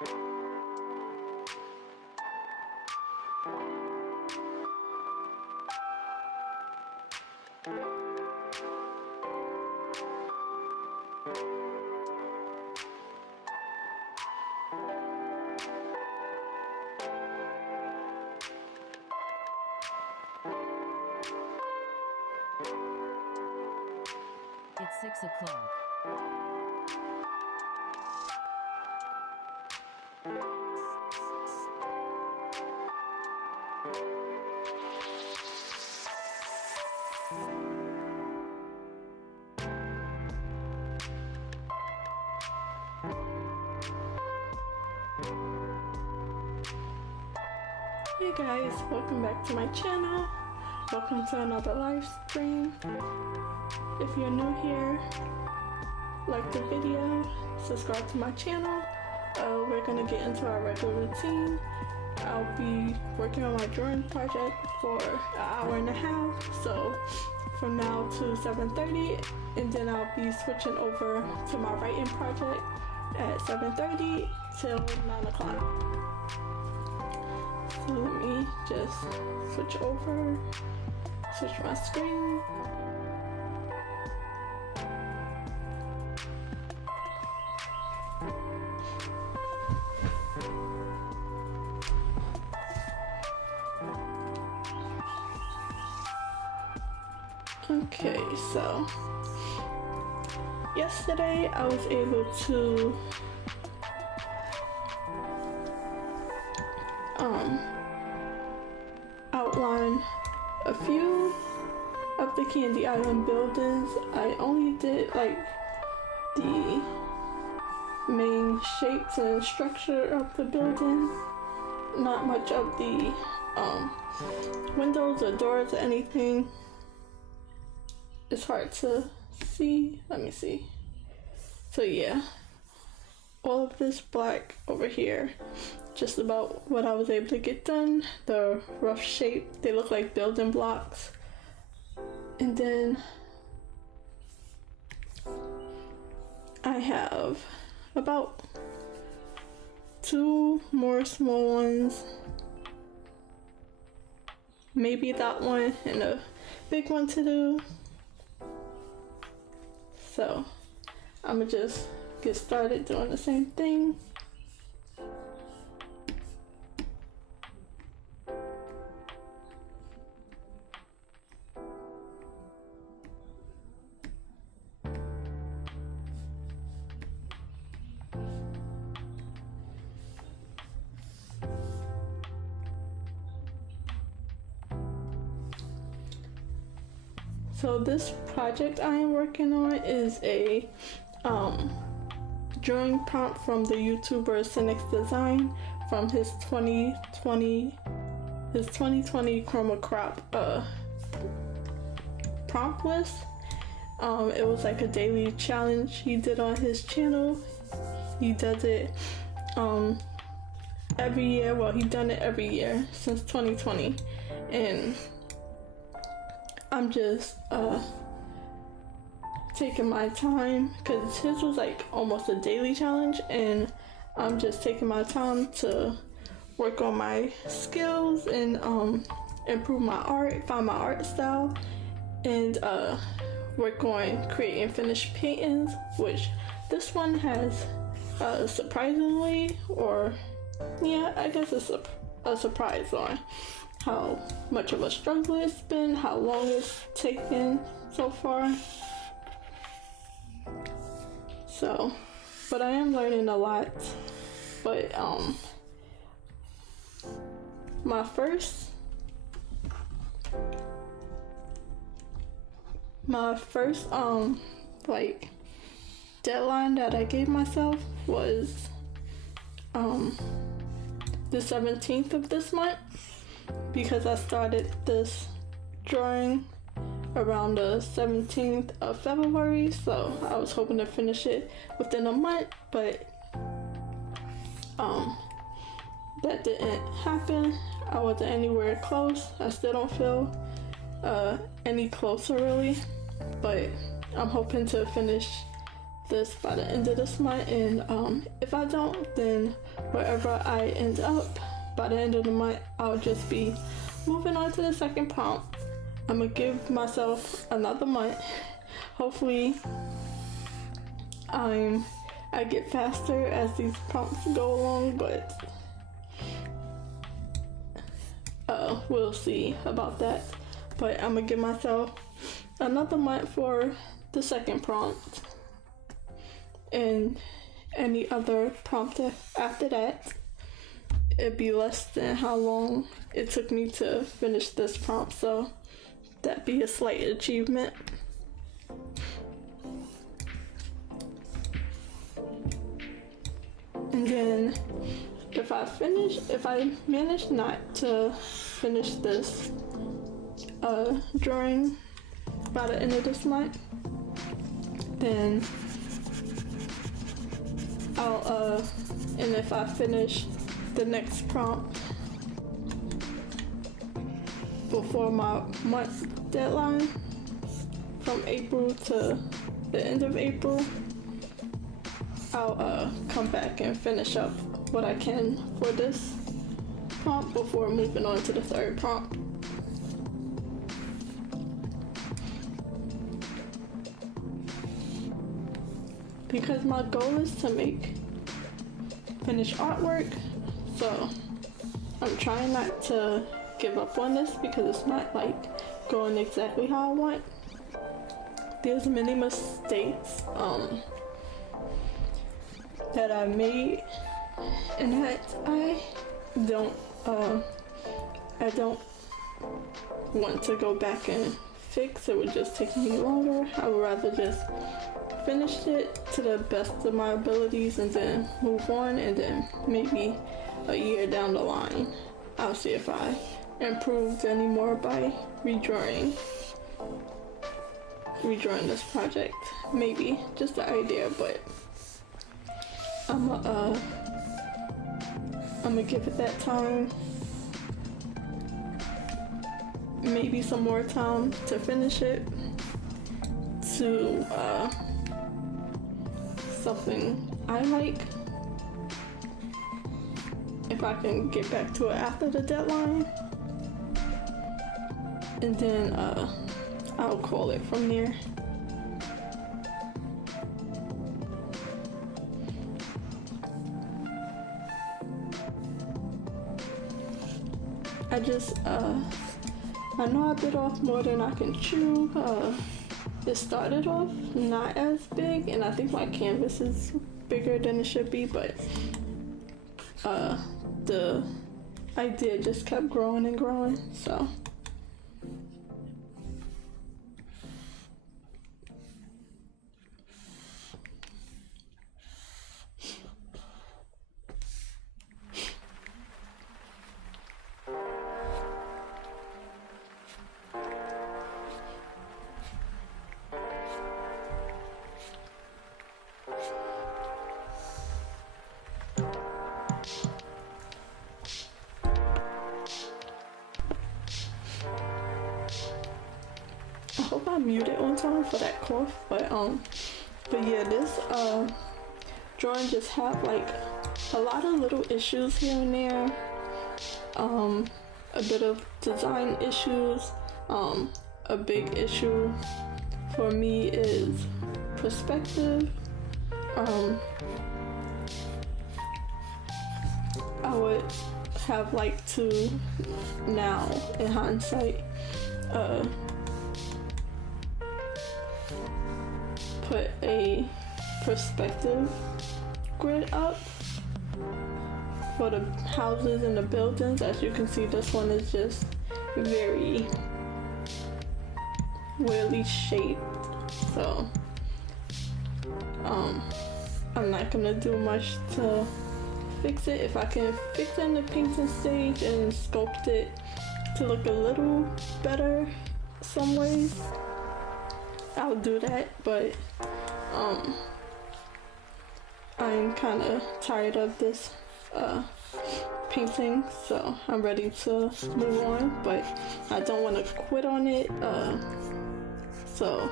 It's 6 o'clock. Hey guys, welcome back to my channel. Welcome to another live stream. If you're new here, like the video, subscribe to my channel. We're gonna get into our regular routine. I'll be working on my drawing project for an hour and a half, so from now to 7:30, and then I'll be switching over to my writing project at 7:30 till 9 o'clock. So let me just switch over, switch my screen. Okay, so yesterday I was able to outline a few of the Candy Island buildings. I only did like the main shapes and structure of the building, not much of the windows or doors or anything. It's hard to see. Let me see. So yeah, all of this black over here, just about what I was able to get done. The rough shape, they look like building blocks. And then I have about 2 more small ones, maybe that one and a big one to do. So I'm gonna just get started doing the same thing. So this project I am working on is a drawing prompt from the YouTuber Cynic's Design from his 2020 Chroma crop prompt list. It was like a daily challenge he did on his channel. He does it every year. Well, he's done it every year since 2020, and I'm just taking my time because his was like almost a daily challenge, and I'm just taking my time to work on my skills and improve my art, find my art style, and work on creating finished paintings, which this one has surprisingly, or yeah, I guess it's a surprise on how much of a struggle it's been, how long it's taken so far. So, but I am learning a lot. But my first like deadline that I gave myself was the 17th of this month, because I started this drawing around the 17th of February, so I was hoping to finish it within a month, but that didn't happen. I wasn't anywhere close. I still don't feel any closer really, but I'm hoping to finish this by the end of this month, and if I don't, then wherever I end up by the end of the month, I'll just be moving on to the second prompt. I'm gonna give myself another month. Hopefully I get faster as these prompts go along, but we'll see about that. But I'm gonna give myself another month for the second prompt, and any other prompt after that, it'd be less than how long it took me to finish this prompt, so that'd be a slight achievement. And then if I manage not to finish this drawing by the end of this month, then and if I finish the next prompt before my month deadline from April to the end of April, I'll come back and finish up what I can for this prompt before moving on to the third prompt. Because my goal is to make finished artwork, so I'm trying not to give up on this because it's not like going exactly how I want. There's many mistakes that I made, and that I don't want to go back and fix. It would just take me longer. I would rather just finish it to the best of my abilities and then move on, and then maybe a year down the line I'll see if I improved any more by redrawing this project. Maybe just the idea, but I'm gonna give it that time, maybe some more time to finish it to something I like. If I can get back to it after the deadline, and then I'll call it from there. I know I bit off more than I can chew. It started off not as big, and I think my canvas is bigger than it should be, but the idea just kept growing and growing, so. I hope I muted on time for that cough, but yeah, this drawing just have like a lot of little issues here and there, a bit of design issues. A big issue for me is perspective. I would have liked to, now in hindsight, put a perspective grid up for the houses and the buildings. As you can see, this one is just very weirdly shaped, so I'm not gonna do much to fix it. If I can fix it in the painting stage and sculpt it to look a little better some ways, I'll do that, but I'm kind of tired of this painting, so I'm ready to move on, but I don't want to quit on it, so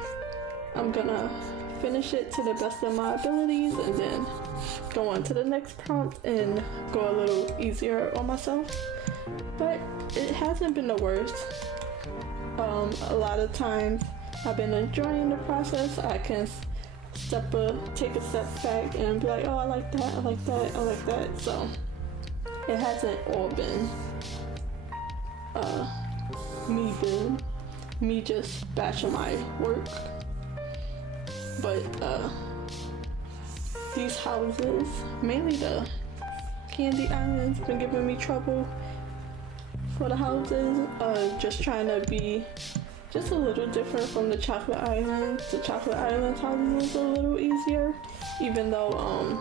I'm gonna finish it to the best of my abilities and then go on to the next prompt and go a little easier on myself. But it hasn't been the worst. A lot of times I've been enjoying the process. I can take a step back and be like, oh, I like that, I like that, I like that. So it hasn't all been me just bashing my work. But these houses, mainly the Candy Islands, been giving me trouble for the houses. Just trying to be just a little different from the Chocolate Islands. The Chocolate Islands houses is a little easier, even though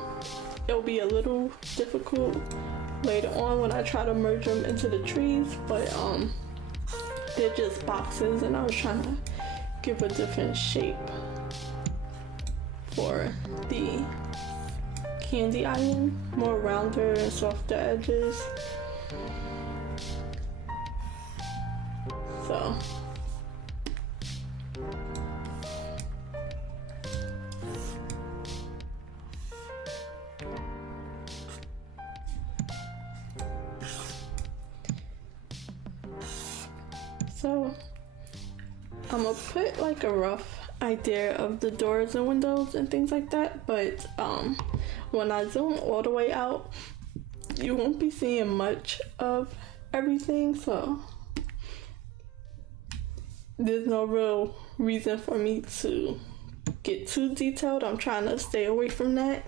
it'll be a little difficult later on when I try to merge them into the trees. But they're just boxes, and I was trying to give a different shape for the Candy Island, more rounder and softer edges. So I'm gonna put like a rough idea of the doors and windows and things like that, but when I zoom all the way out, you won't be seeing much of everything, so there's no real reason for me to get too detailed. I'm trying to stay away from that,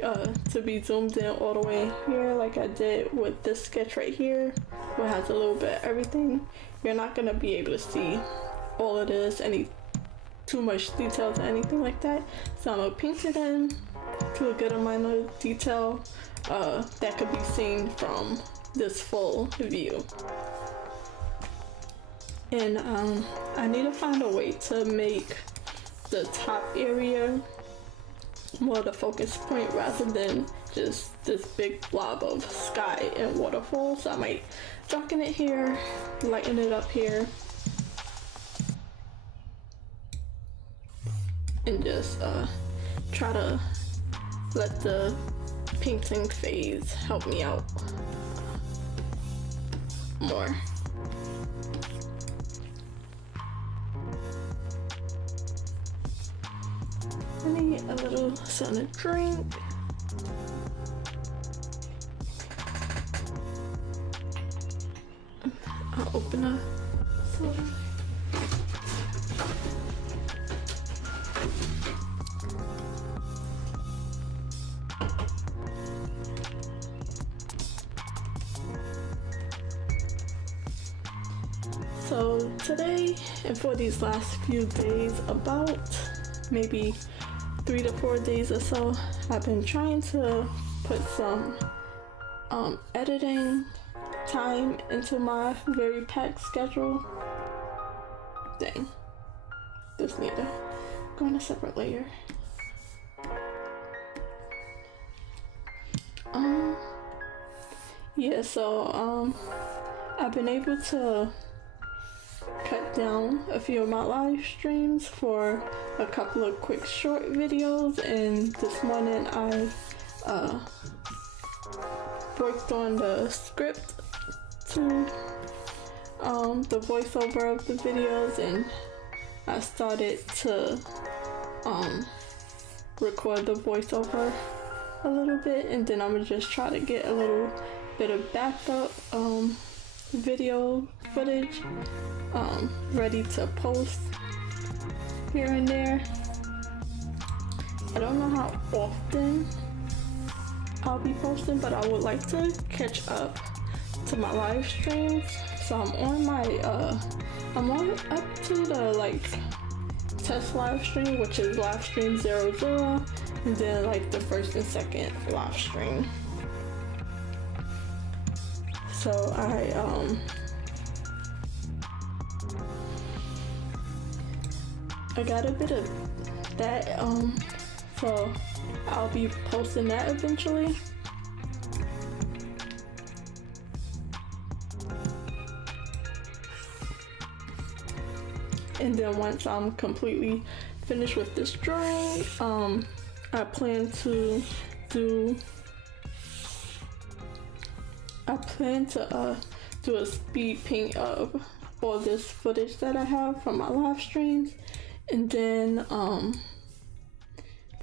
to be zoomed in all the way here like I did with this sketch right here, where it has a little bit of everything. You're not gonna be able to see all of this, too much details or anything like that. So I'm gonna paint it in to a good amount of detail that could be seen from this full view. And I need to find a way to make the top area more the focus point rather than just this big blob of sky and waterfall. So I might darken it here, lighten it up here, and just try to let the painting phase help me out more. I need a little something to drink. I'll open a soda. So today and for these last few days, about maybe 3 to 4 days or so, I've been trying to put some editing time into my very packed schedule. Dang, this need to go on a separate layer. Yeah, so I've been able to cut down a few of my live streams for a couple of quick short videos, and this morning I worked on the script to the voiceover of the videos, and I started to record the voiceover a little bit, and then I'm gonna just try to get a little bit of backup video footage ready to post here and there. I don't know how often I'll be posting, but I would like to catch up to my live streams. So I'm on up to the test live stream, which is live stream 00, and then the first and second live stream. So I got a bit of that, so I'll be posting that eventually. And then once I'm completely finished with this drawing. I plan to do a speed paint of all this footage that I have from my live streams, and then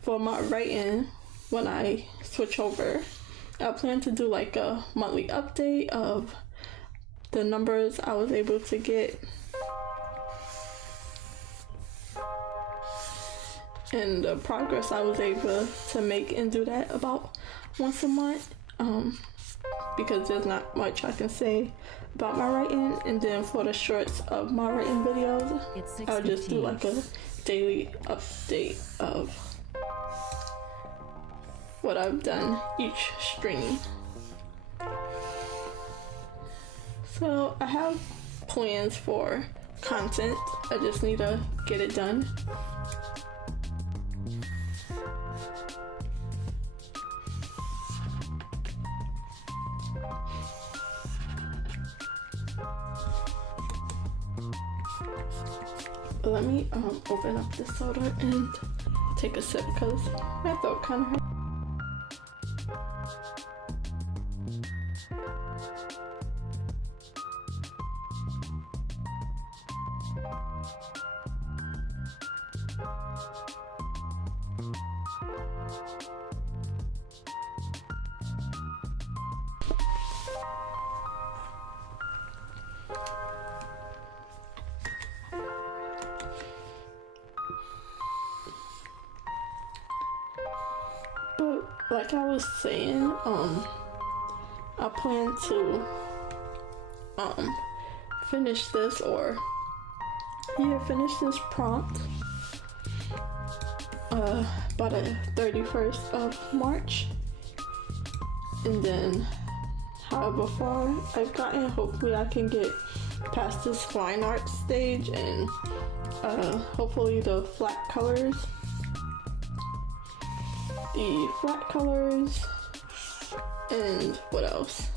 for my writing, when I switch over, I plan to do like a monthly update of the numbers I was able to get and the progress I was able to make, and do that about once a month, because there's not much I can say about my writing. And then for the shorts of my writing videos, I'll just do like a daily update of what I've done each stream. So I have plans for content, I just need to get it done. Let me open up this soda and take a sip because my throat kind of hurts. Like I was saying, I plan to finish this prompt by the 31st of March, and then however far I've gotten, hopefully I can get past this fine art stage, and hopefully the flat colors and what else,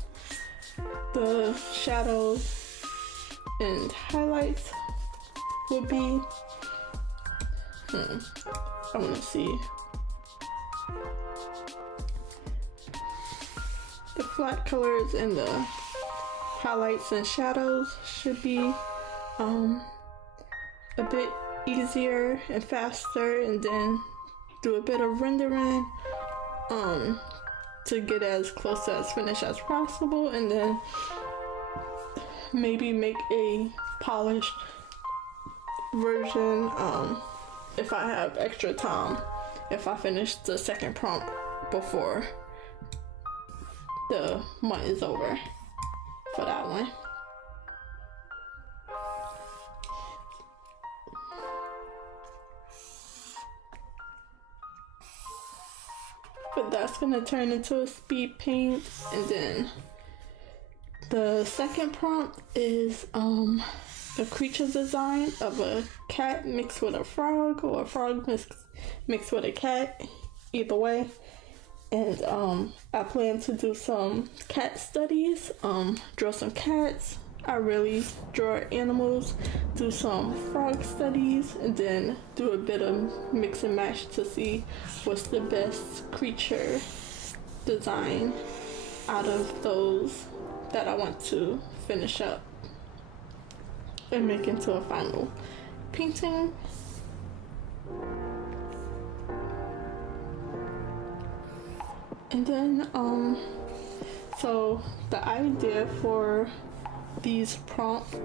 the shadows and highlights will be I want to see the flat colors and the highlights and shadows should be a bit easier and faster, and then do a bit of rendering to get as close to as finished as possible, and then maybe make a polished version if I have extra time, if I finish the second prompt before the month is over for that one. But that's gonna turn into a speed paint, and then the second prompt is a creature design of a cat mixed with a frog, or a frog mixed with a cat, either way. And I plan to do some cat studies, draw some cats. I really draw animals, do some frog studies, and then do a bit of mix and match to see what's the best creature design out of those that I want to finish up and make into a final painting. And then so the idea for these prompt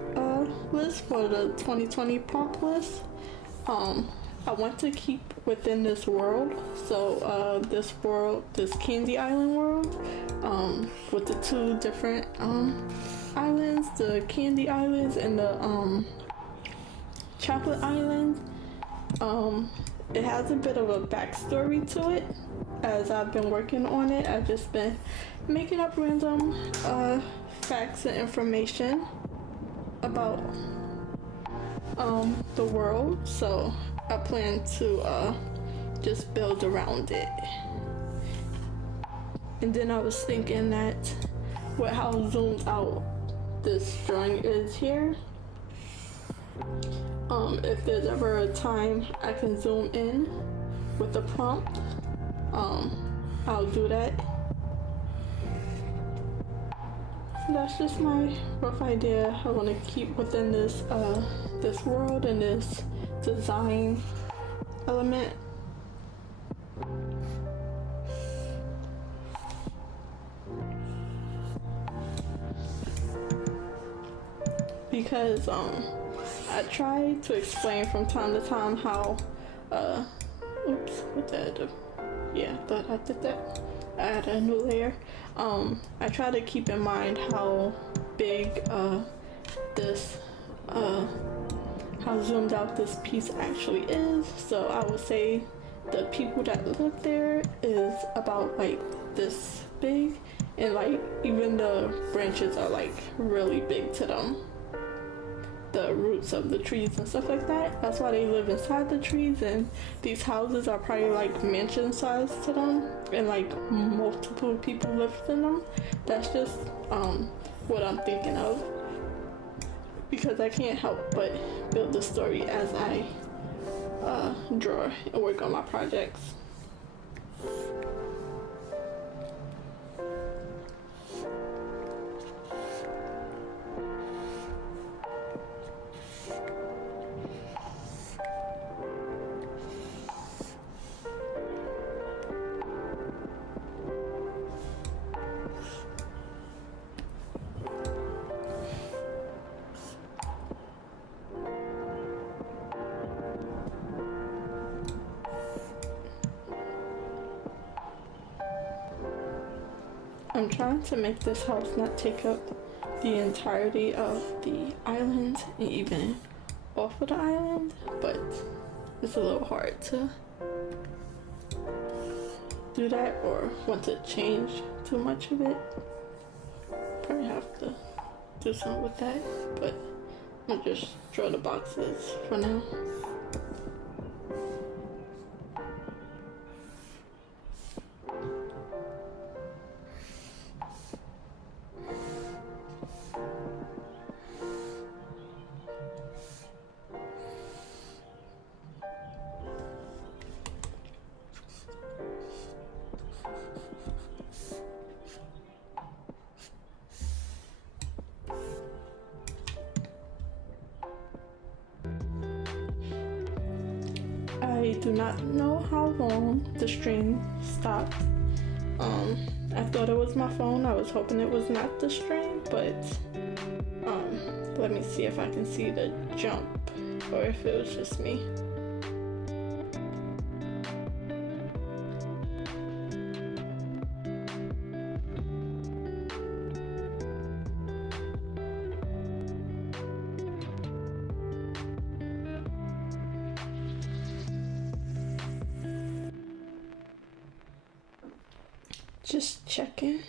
lists, for the 2020 prompt list, I want to keep within this world. So this Candy Island world, with the two different islands, the Candy Islands and the Chocolate Island. It has a bit of a backstory to it. As I've been working on it, I've just been making up random facts and information about the world, so I plan to just build around it. And then I was thinking that with how zoomed out this drawing is here, If there's ever a time I can zoom in with the prompt, I'll do that. So that's just my rough idea. I want to keep within this this world and this design element. Because I try to explain from time to time how oops, what did I do? Yeah, I thought I did that. I add a new layer. I try to keep in mind how big this how zoomed out this piece actually is. So I would say the people that live there is about like this big, and like even the branches are like really big to them. The roots of the trees and stuff like that. That's why they live inside the trees, and these houses are probably like mansion size to them, and like multiple people live in them. That's just what I'm thinking of, because I can't help but build the story as I draw and work on my projects. I'm trying to make this house not take up the entirety of the island and even off of the island, but it's a little hard to do that or want to change too much of it. Probably have to do something with that, but I'll just draw the boxes for now. I do not know how long the stream stopped. I thought it was my phone. I was hoping it was not the stream, but let me see if I can see the jump or if it was just me. Just checking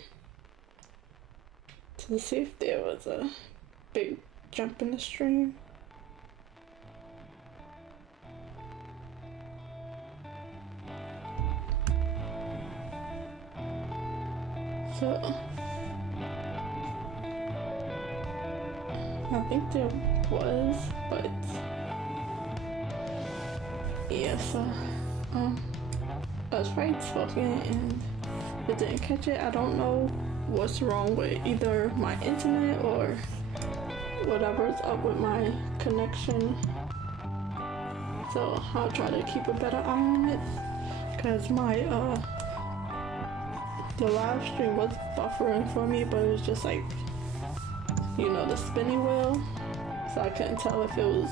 to see if there was a big jump in the stream. So I think there was, but yeah, so I was probably talking and it didn't catch it. I don't know what's wrong with either my internet or whatever's up with my connection. So I'll try to keep a better eye on it, because my the live stream was buffering for me, but it was just like, you know, the spinning wheel, so I couldn't tell if it was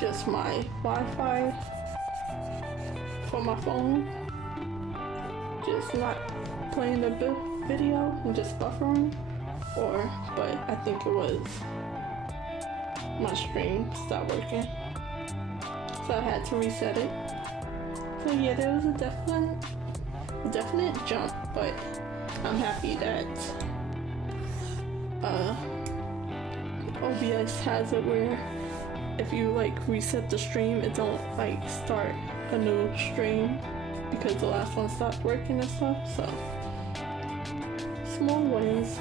just my Wi-Fi for my phone just not playing the video and just buffering, or, but I think it was my stream stopped working, so I had to reset it. So yeah, there was a definite jump, but I'm happy that OBS has it where if you like reset the stream, it don't like start a new stream because the last one stopped working and stuff. So small wins.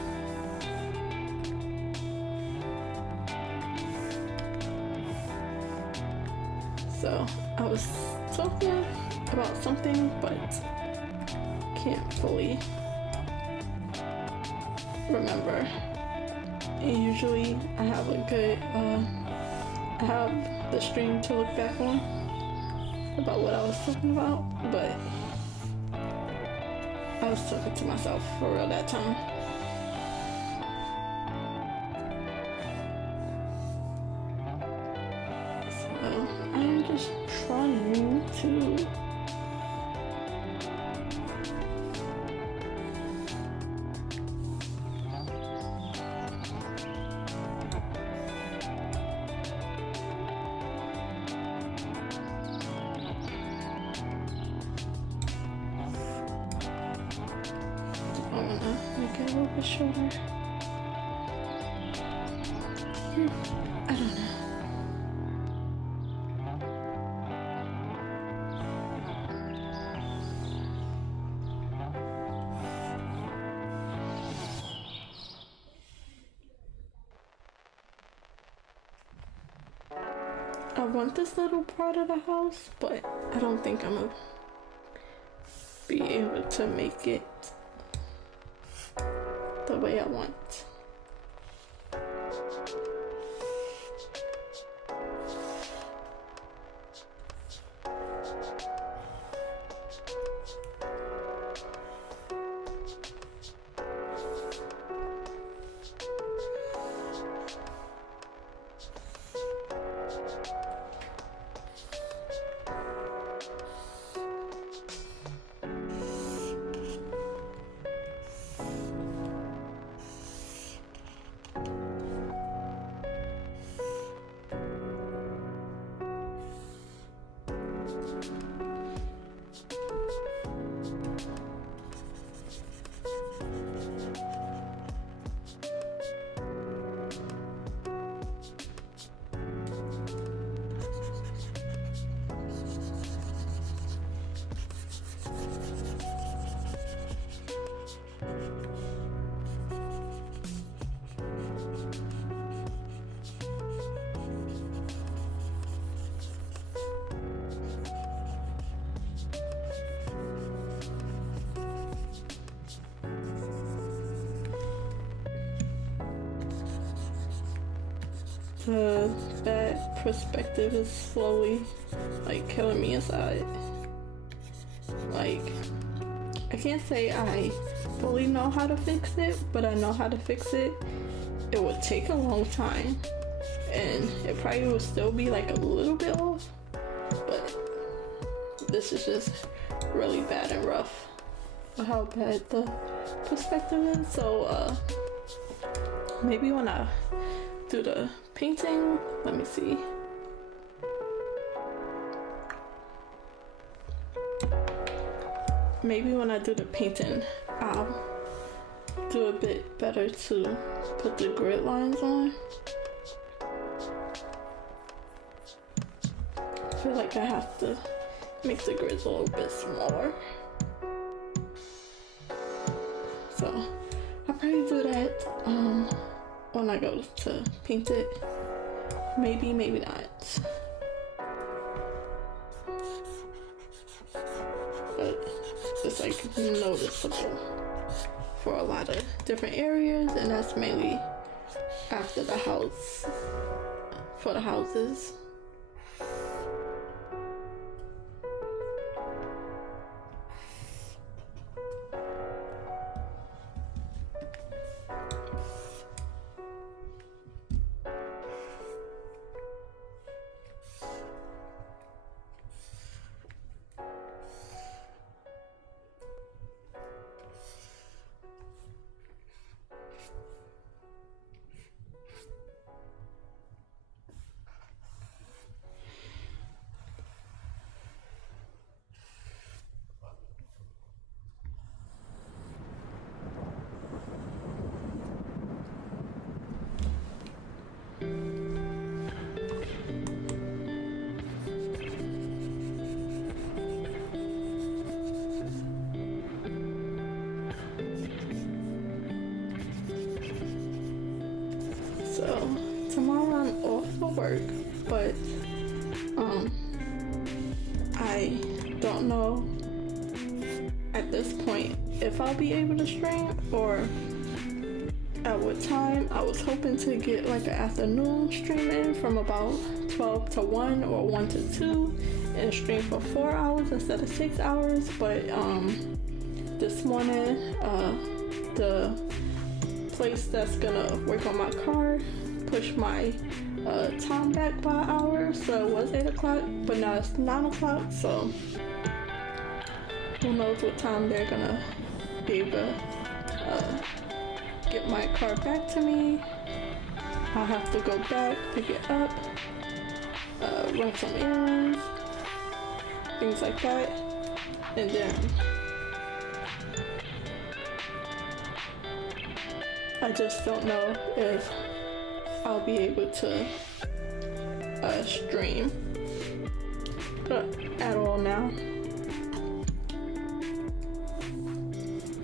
So I was talking about something, but can't fully remember. And usually I have a good, I have the stream to look back on about what I was talking about, but I was talking to myself for real that time. So I'm just trying to make it a little bit shorter. I don't know. I want this little part of the house, but I don't think I'm gonna be able to make it the way I want. The bad perspective is slowly like killing me inside. Like, I can't say I fully know how to fix it, but I know how to fix it. It would take a long time, and it probably would still be like a little bit off, but this is just really bad and rough for how bad the perspective is. So maybe when I do the painting, let me see. Maybe when I do the painting, I'll do a bit better to put the grid lines on. I feel like I have to make the grids a little bit smaller. So I'll probably do that when I go to paint it. Maybe, maybe not. But it's like noticeable for a lot of different areas, and that's mainly after the house, for the houses. So tomorrow I'm off for work, but don't know at this point if I'll be able to stream or at what time. I was hoping to get like an afternoon stream in from about 12 to 1 or 1 to 2 and stream for 4 hours instead of 6 hours, but this morning the place that's gonna work on my car pushed my time back by an hour, so it was 8 o'clock, but now it's 9 o'clock, so who knows what time they're gonna be able to get my car back to me. I'll have to go back, pick it up, run some errands, things like that, and then I just don't know if I'll be able to stream at all now.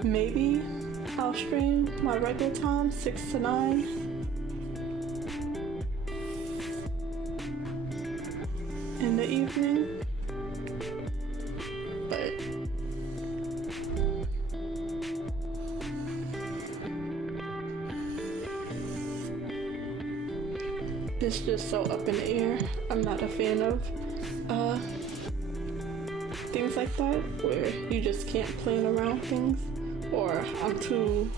Maybe I'll stream my regular time, 6 to 9. In the evening. But it's just so up in the air. I'm not a fan of things like that where you just can't plan around things, or I'm too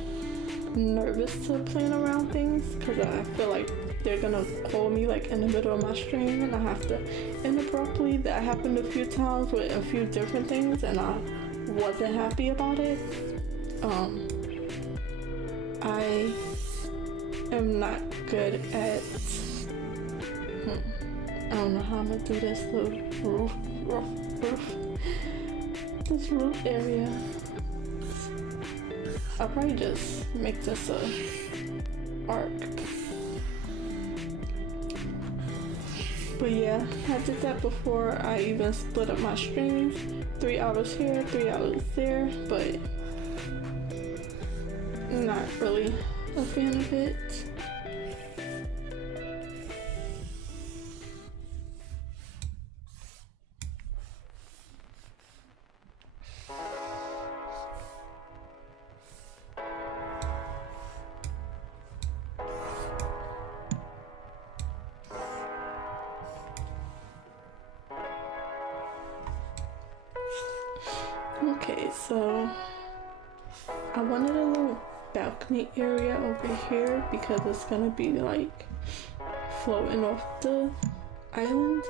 nervous to plan around things because I feel like they're gonna call me like in the middle of my stream and I have to end abruptly. That happened a few times with a few different things and I wasn't happy about it. I am not good at I don't know how I'm gonna do this little roof this roof area. I'll probably just make this a arc. But yeah, I did that before I even split up my streams. 3 hours here, 3 hours there, but not really a fan of it. Okay, so I wanted a little balcony area over here because it's gonna be like floating off the island.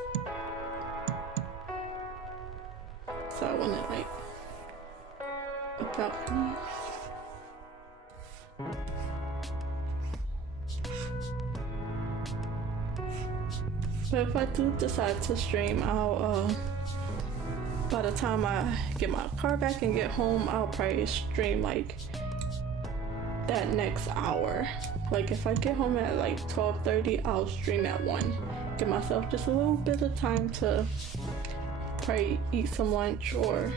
So I wanted like a balcony. But if I do decide to stream, I'll by the time I get my car back and get home, I'll probably stream like that next hour. Like if I get home at like 12:30, I'll stream at 1. Give myself just a little bit of time to probably eat some lunch or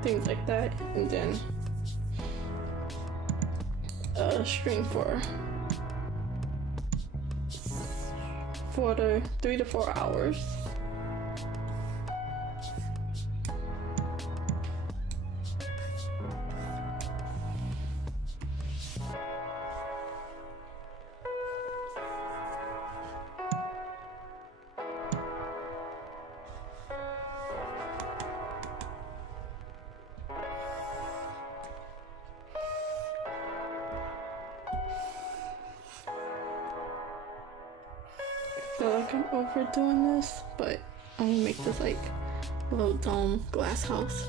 things like that, and then stream for 3 to 4 hours. I feel like I'm overdoing this, but I'm gonna make this like a little dome glass house,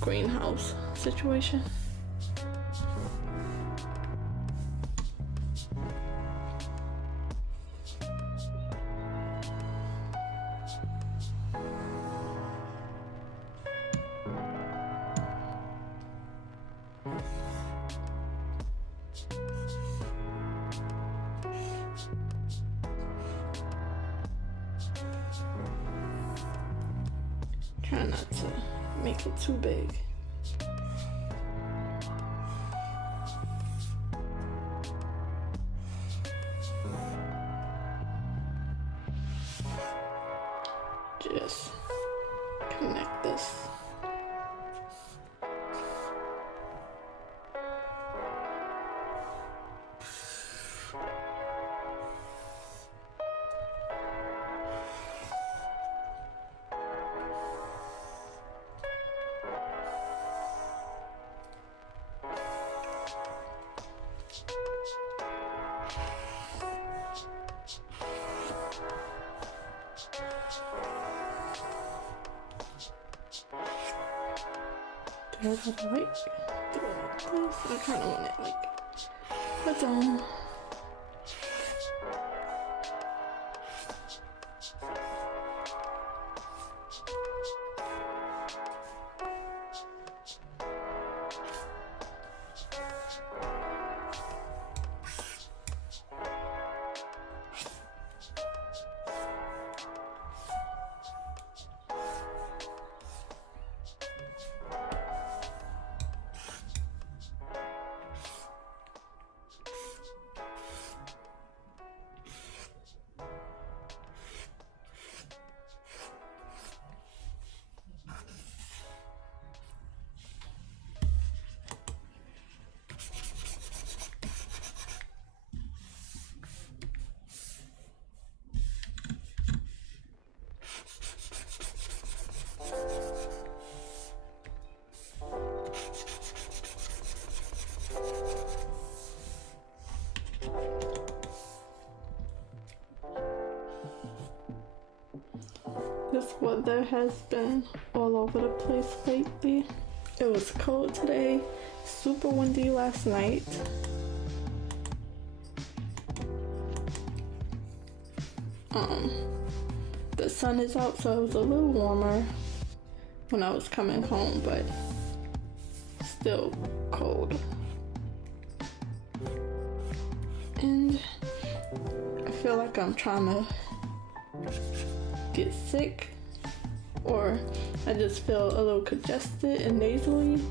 greenhouse situation. Try not to make it too big. just connect this. Do I gotta like do it like this? I kind of want it like a dome. This weather has been all over the place lately. It was cold today, super windy last night. The sun is out, so it was a little warmer when I was coming home, but still cold. And I feel like I'm trying to get sick, or I just feel a little congested and nasally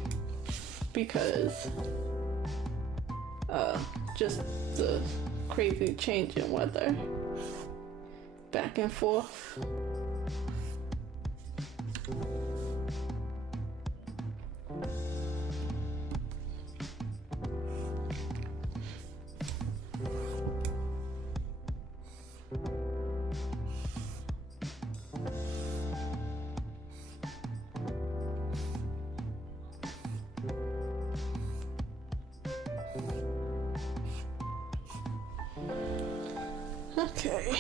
because just the crazy change in weather back and forth. Okay.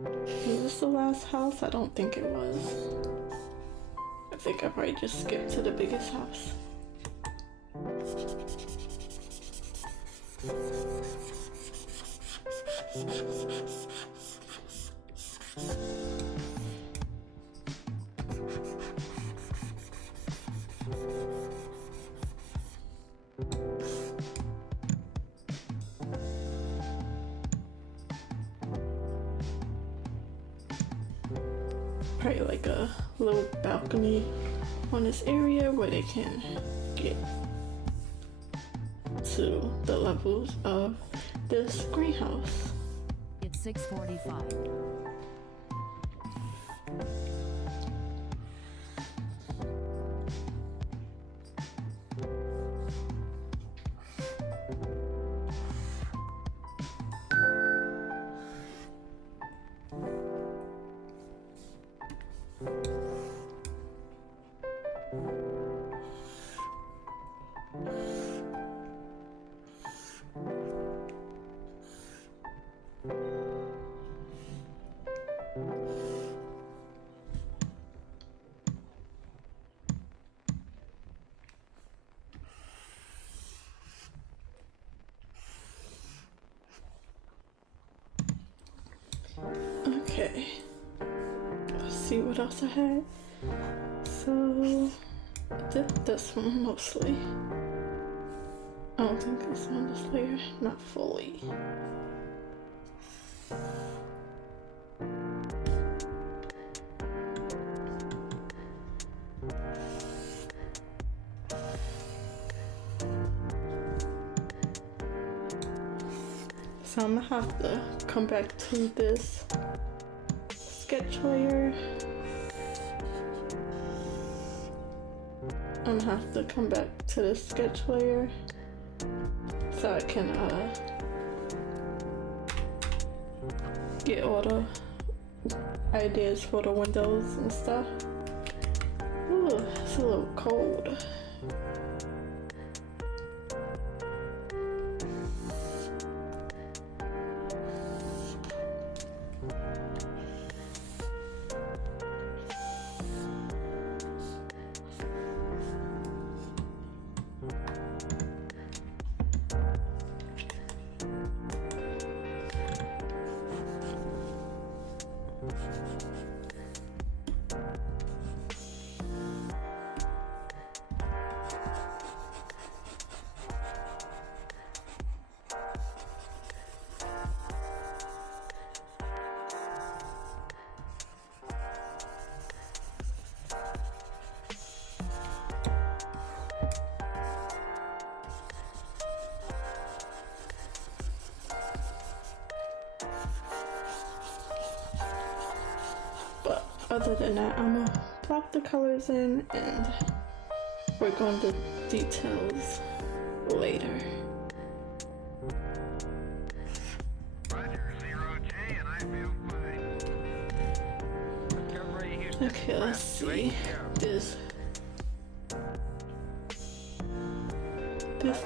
Was this the last house? I don't think it was. I think I probably just skipped to the biggest house. Probably like a little balcony on this area where they can get to the levels of this greenhouse. It's 6:45. Okay, let's see what else I had. So I did this one mostly. I don't think this one is layered, not fully. So I'm gonna have to come back to this sketch layer. I'm gonna have to come back to the sketch layer so I can get all the ideas for the windows and stuff. Ooh, it's a little cold. But other than that, I'm gonna plop the colors in and work on the details later. Roger, 0J, and I feel fine. Okay, let's see this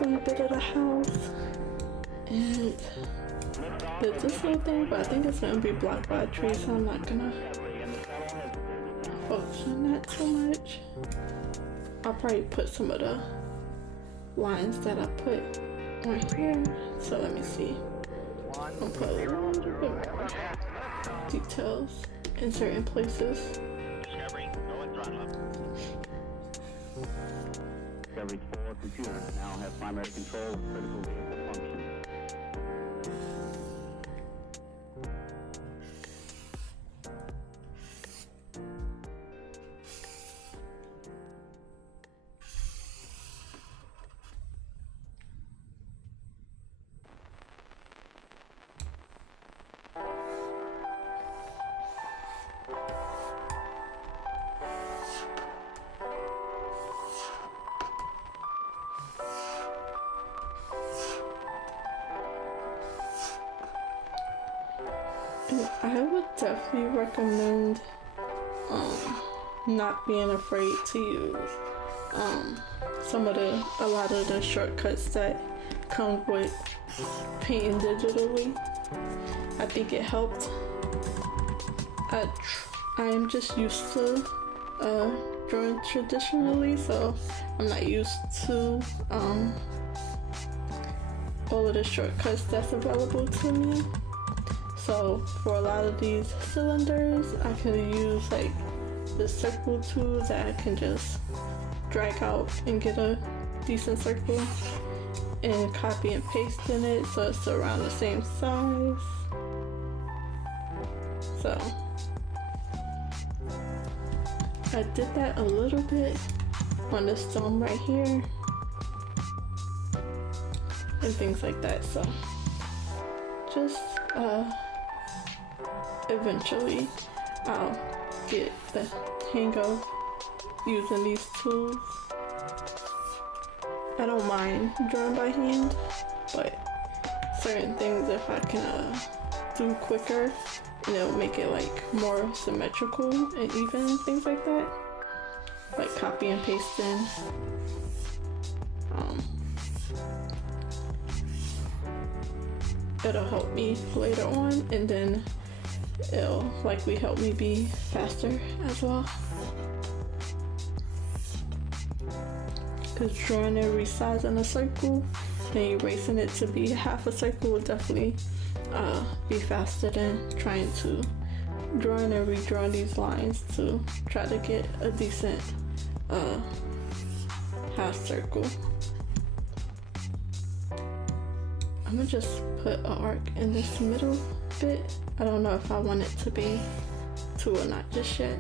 little bit of the house and there's this little thing, but I think it's gonna be blocked by a tree, so I'm not gonna focus on that too much. I'll probably put some of the lines that I put on here. So let me see. I'll put a little bit more details in certain places. Discovery, go and throttle up. Discovery 4 computer now have primary control of critical vehicle function. And I would definitely recommend not being afraid to use a lot of the shortcuts that come with painting digitally. I think it helped. I am just used to drawing traditionally, so I'm not used to all of the shortcuts that's available to me. So for a lot of these cylinders, I can use like the circle tool that I can just drag out and get a decent circle and copy and paste in it so it's around the same size. So I did that a little bit on this stone right here and things like that. So just eventually I'll get the hang of using these tools. I don't mind drawing by hand, but certain things if I can do quicker, and it'll make it like more symmetrical and even and things like that, like copy and pasting. It'll help me later on, and then it'll likely help me be faster as well. Because drawing and resizing a circle and erasing it to be half a circle will definitely be faster than trying to drawing and redrawing these lines to try to get a decent half circle. I'm gonna just put an arc in this middle bit. I don't know if I want it to be two or not just yet.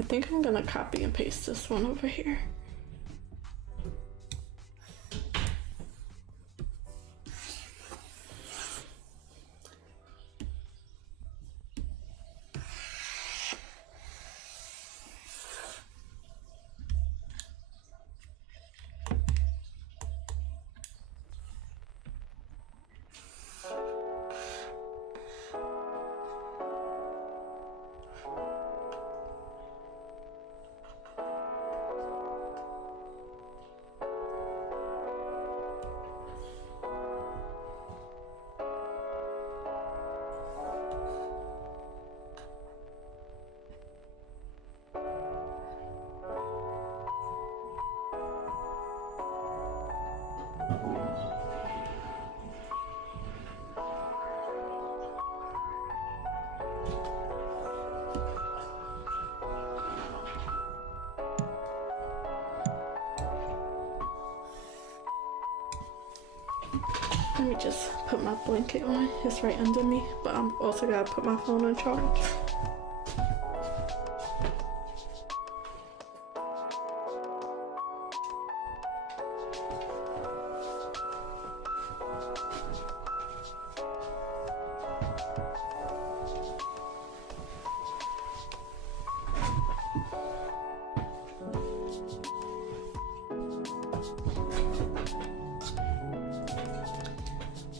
I think I'm gonna copy and paste this one over here. Let me just put my blanket on. It's right under me, but I'm also gotta put my phone on charge.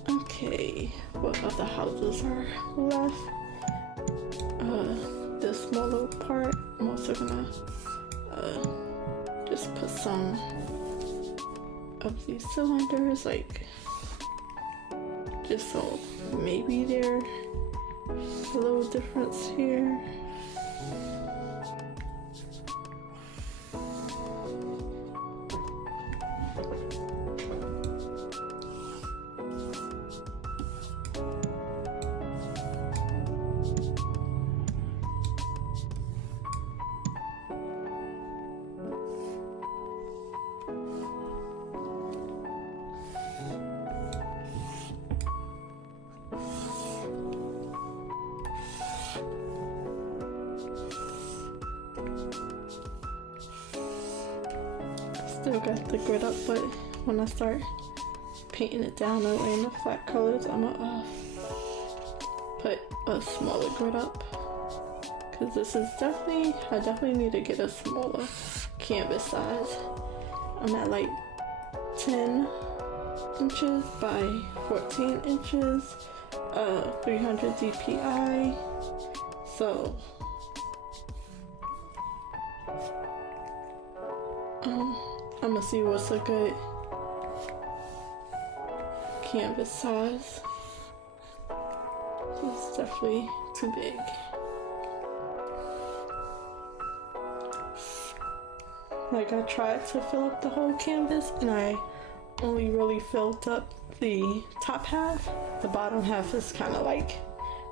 Okay, what other houses are left? This smaller part, I'm also gonna just put some of these cylinders, like, just so maybe there's a little difference here. Still got the grid up, but when I start painting it down and laying the flat colors, I'm gonna put a smaller grid up, because this is I definitely need to get a smaller canvas size. I'm at like 10 inches by 14 inches, 300 dpi, so I'm gonna see what's a good canvas size. It's definitely too big. Like, I tried to fill up the whole canvas and I only really filled up the top half. The bottom half is kind of like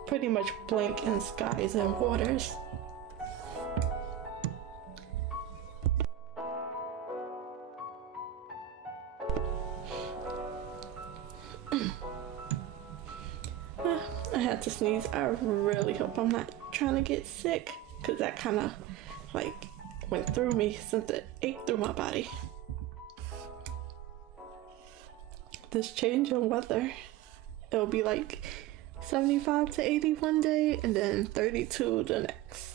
pretty much blank in skies and waters. I had to sneeze. I really hope I'm not trying to get sick, because that kind of like went through me, sent it ate through my body. This change in weather, it'll be like 75 to 80 one day and then 32 the next.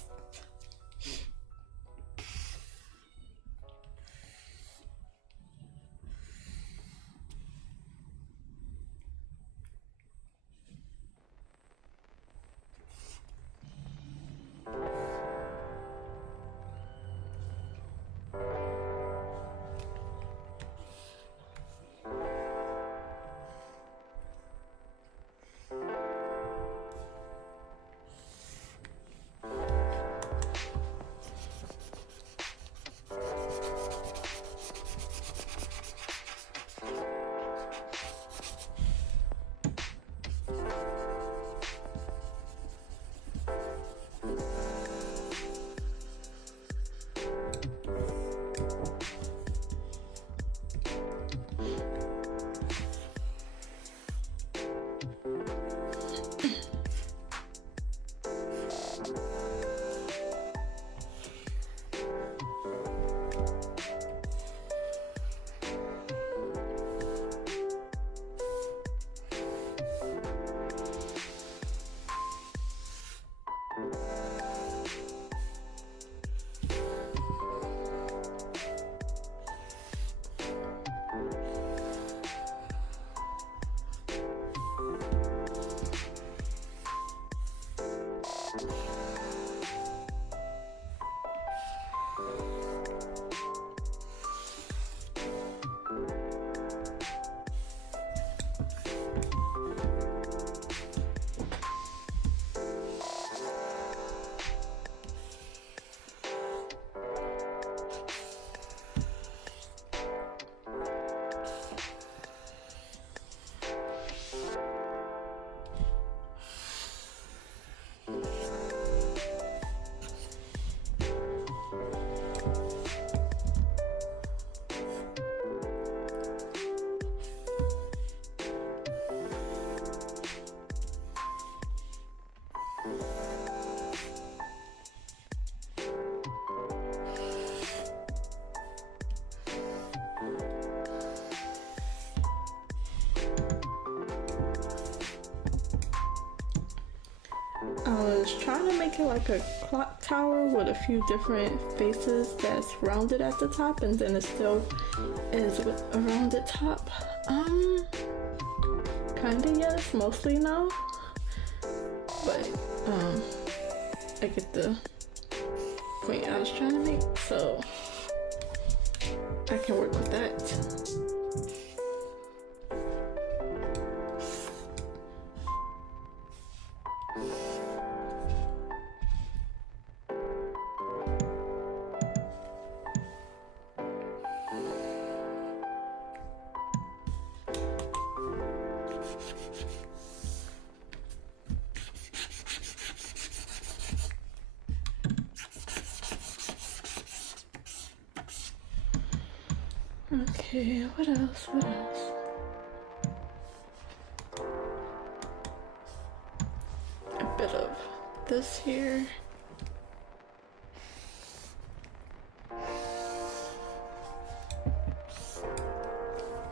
I was trying to make it like a clock tower with a few different faces that's rounded at the top, and then it still is with a rounded top. Kinda yes, mostly no. But I get the point I was trying to make, so I can work with that. Okay, what else? A bit of this here.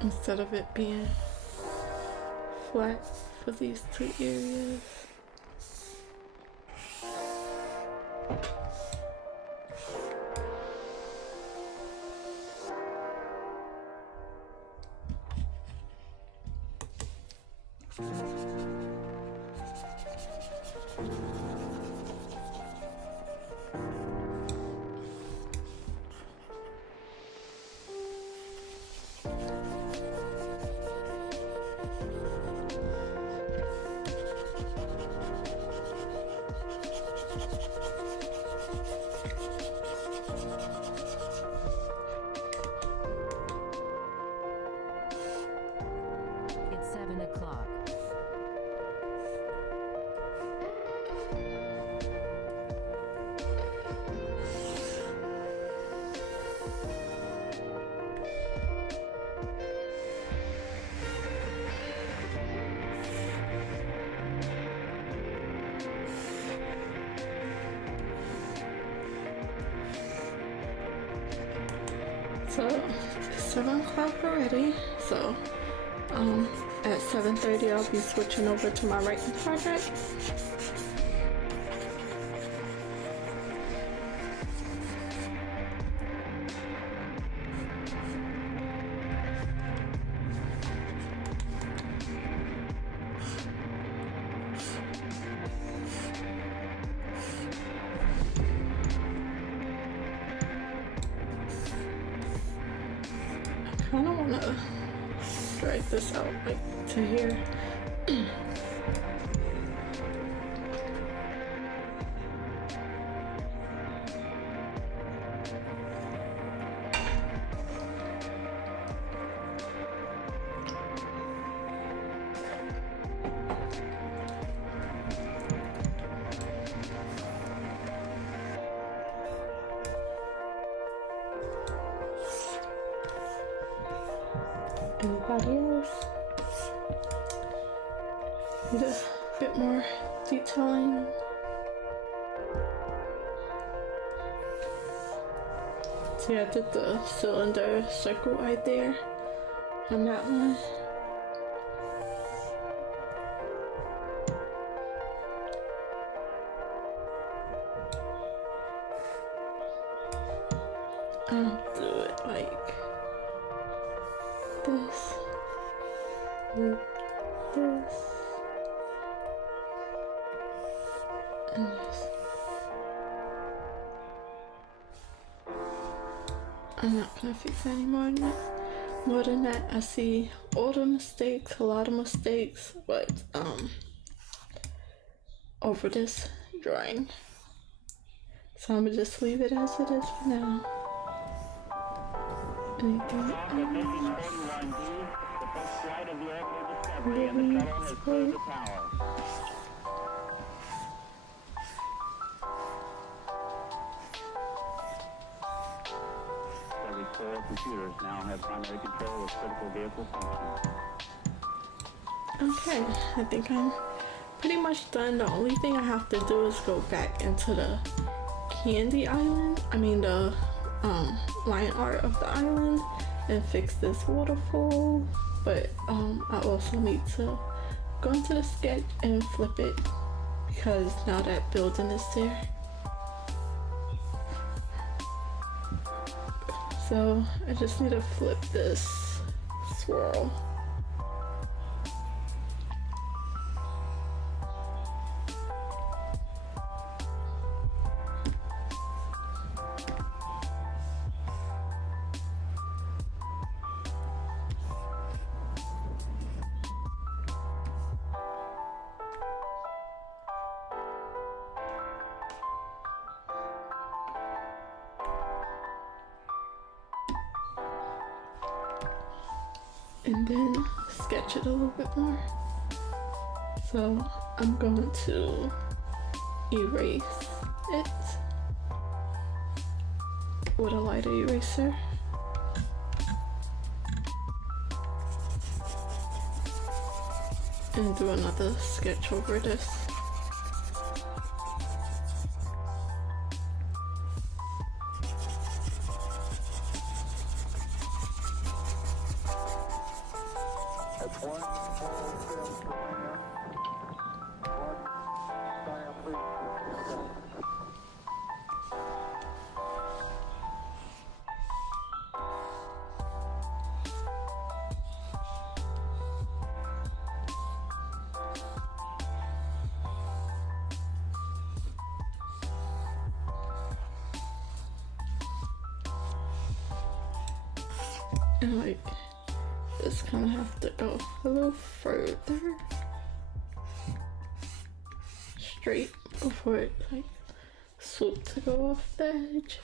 Instead of it being flat for these two areas. It's 7 o'clock. So it's 7 o'clock already. So at 7:30 I'll be switching over to my writing project. I don't want to drag this out like to here. Anybody else? Need a bit more detailing. See, I did the cylinder circle right there on that one. I'll do it like this with this and this. I'm not gonna fix any more than that. More than that, I see all the mistakes, a lot of mistakes, but over this drawing. So I'm gonna just leave it as it is for now. Anything else? Really split. Every 4 computers now have primary control of critical vehicle functions. Okay, I think I'm pretty much done. The only thing I have to do is go back into the candy island. I mean the line art of the island and fix this waterfall. But I also need to go into the sketch and flip it because now that building is there. So I just need to flip this swirl. And then sketch it a little bit more. So I'm going to erase it with a lighter eraser. And do another sketch over this. And like this kind of have to go a little further straight before it like swoop to go off the edge.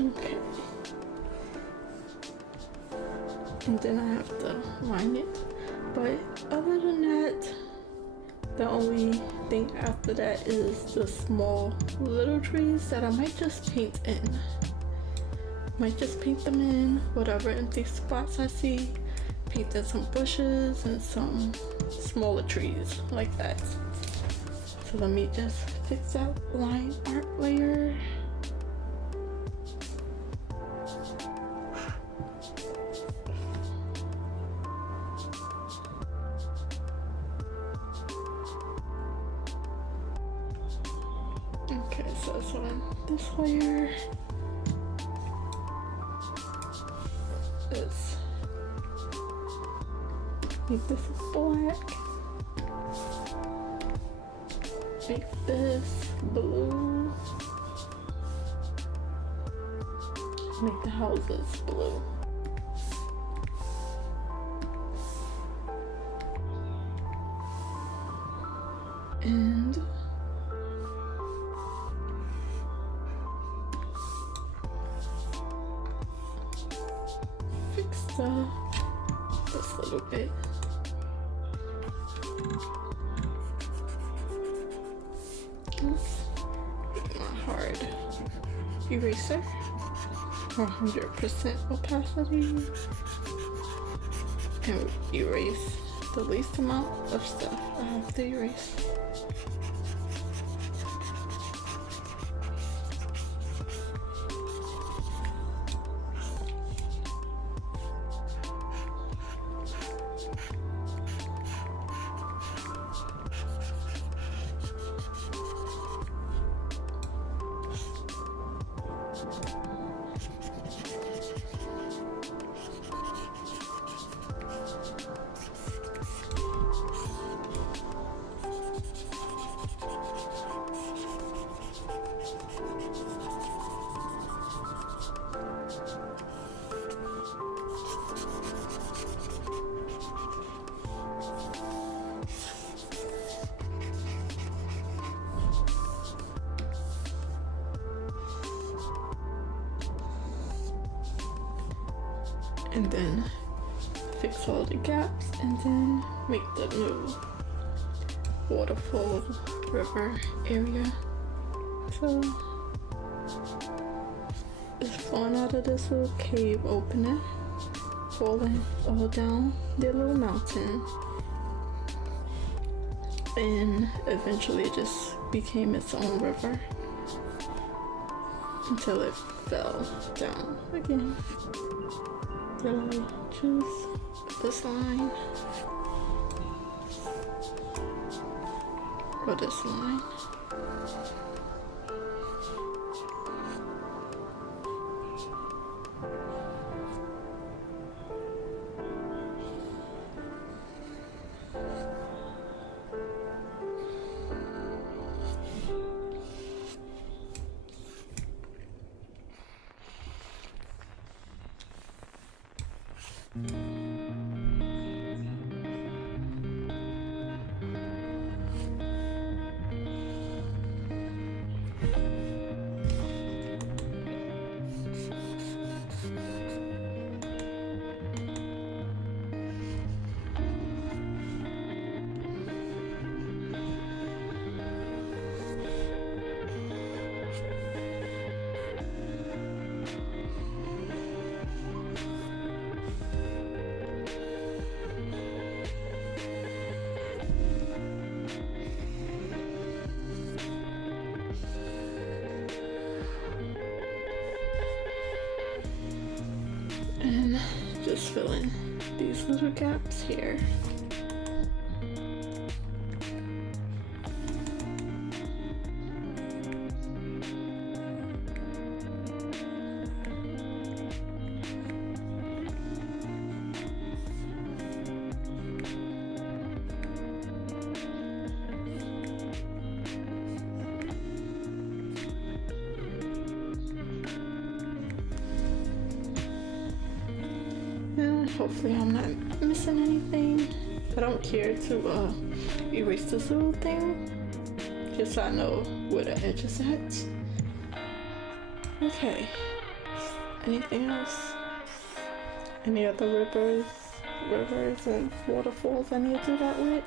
Okay. And then I have to line it. But other than that, the only thing after that is the small little trees that I might just paint in. Might just paint them in, whatever empty spots I see. Paint in some bushes and some smaller trees like that. So let me just fix that line art layer. Okay, so it's on this layer. Let's make this black. Make this blue. Make the houses blue. And fix this little bit. My hard eraser, 100% opacity, and erase the least amount of stuff I have to erase. And then fix all the gaps and then make the new waterfall river area. So is flowing out of this little cave opening, falling all down their little mountain, and eventually it just became its own river until it fell down again. Did I choose this line or this line? And just fill in these little gaps here. Hopefully I'm not missing anything. I don't care to erase this little thing, just so I know where the edge is at. Okay, anything else? Any other rivers and waterfalls I need to do that with?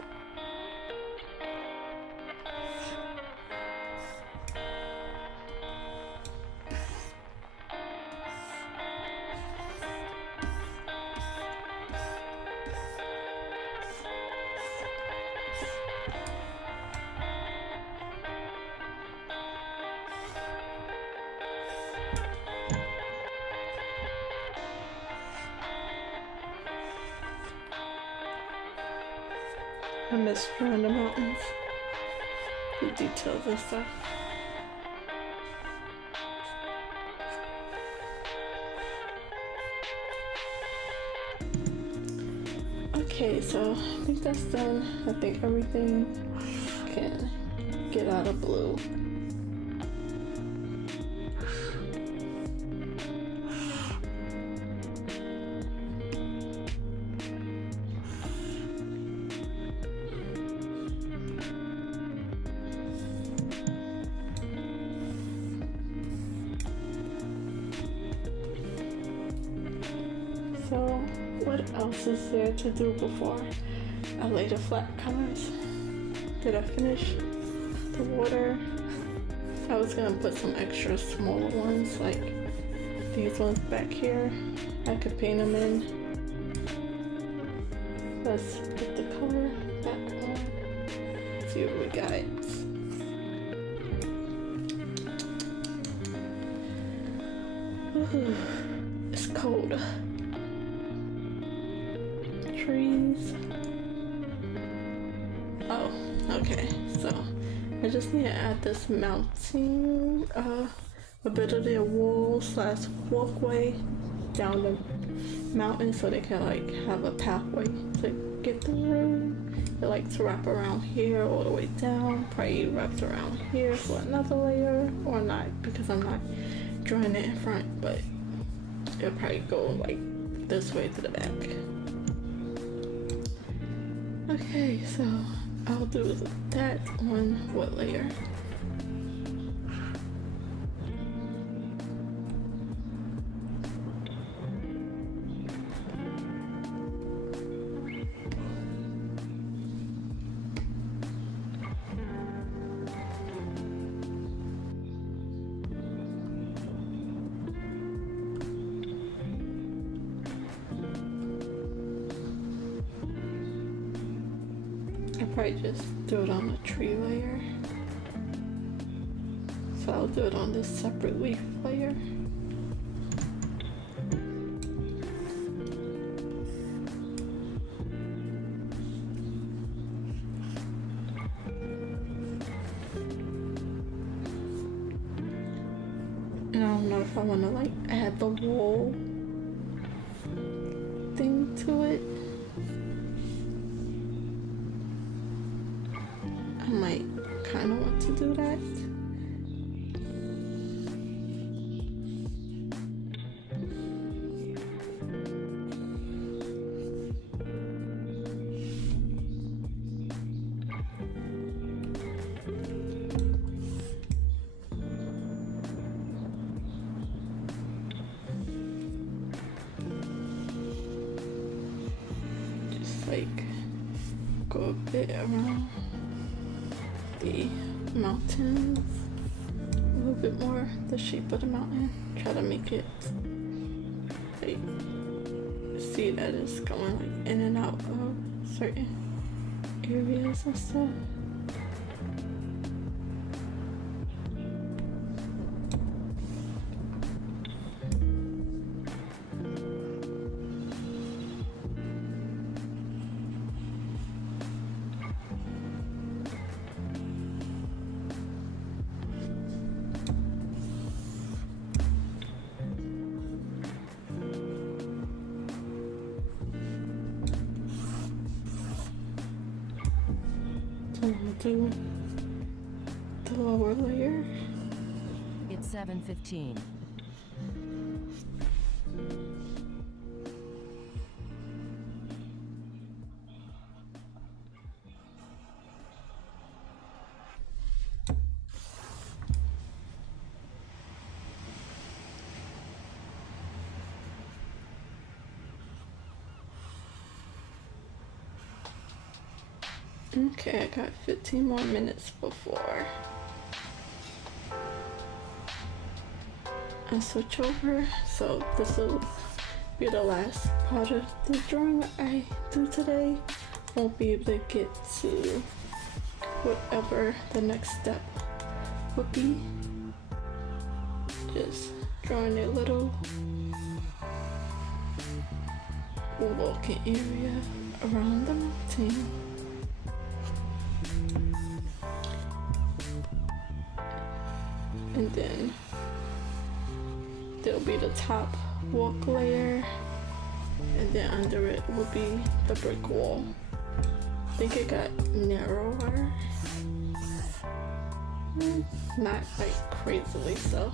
I miss around the mountains, the details and stuff. Okay, so I think that's done. I think everything can get out of blue. So what else is there to do before I lay the flat colors? Did I finish the water? I was gonna put some extra smaller ones like these ones back here. I could paint them in. Let's put the color back on. See what we got. Ooh, it's cold. Trees. Oh, okay. So I just need to add this mounting, a bit of their wall / walkway down the mountain so they can like have a pathway to get through. They like to wrap around here all the way down. Probably wrapped around here for another layer or not because I'm not drawing it in front, but it'll probably go like this way to the back. Okay, so I'll do that on what layer? probably just do it on the tree layer. So I'll do it on this separate leaf layer. And I don't know if I want to like add the wool thing to it. I might kind of want to do that. Just like go a bit around the mountains, a little bit more the shape of the mountain. Try to make it like see that it's going like in and out of certain areas and stuff. So we'll do the lower layer. It's 7:15. Okay, I got 15 more minutes before I switch over, so this will be the last part of the drawing I do today. Won't be able to get to whatever the next step would be. Just drawing a little walking area around the mountain. And then there'll be the top walk layer, and then under it will be the brick wall. I think it got narrower, not like crazily so.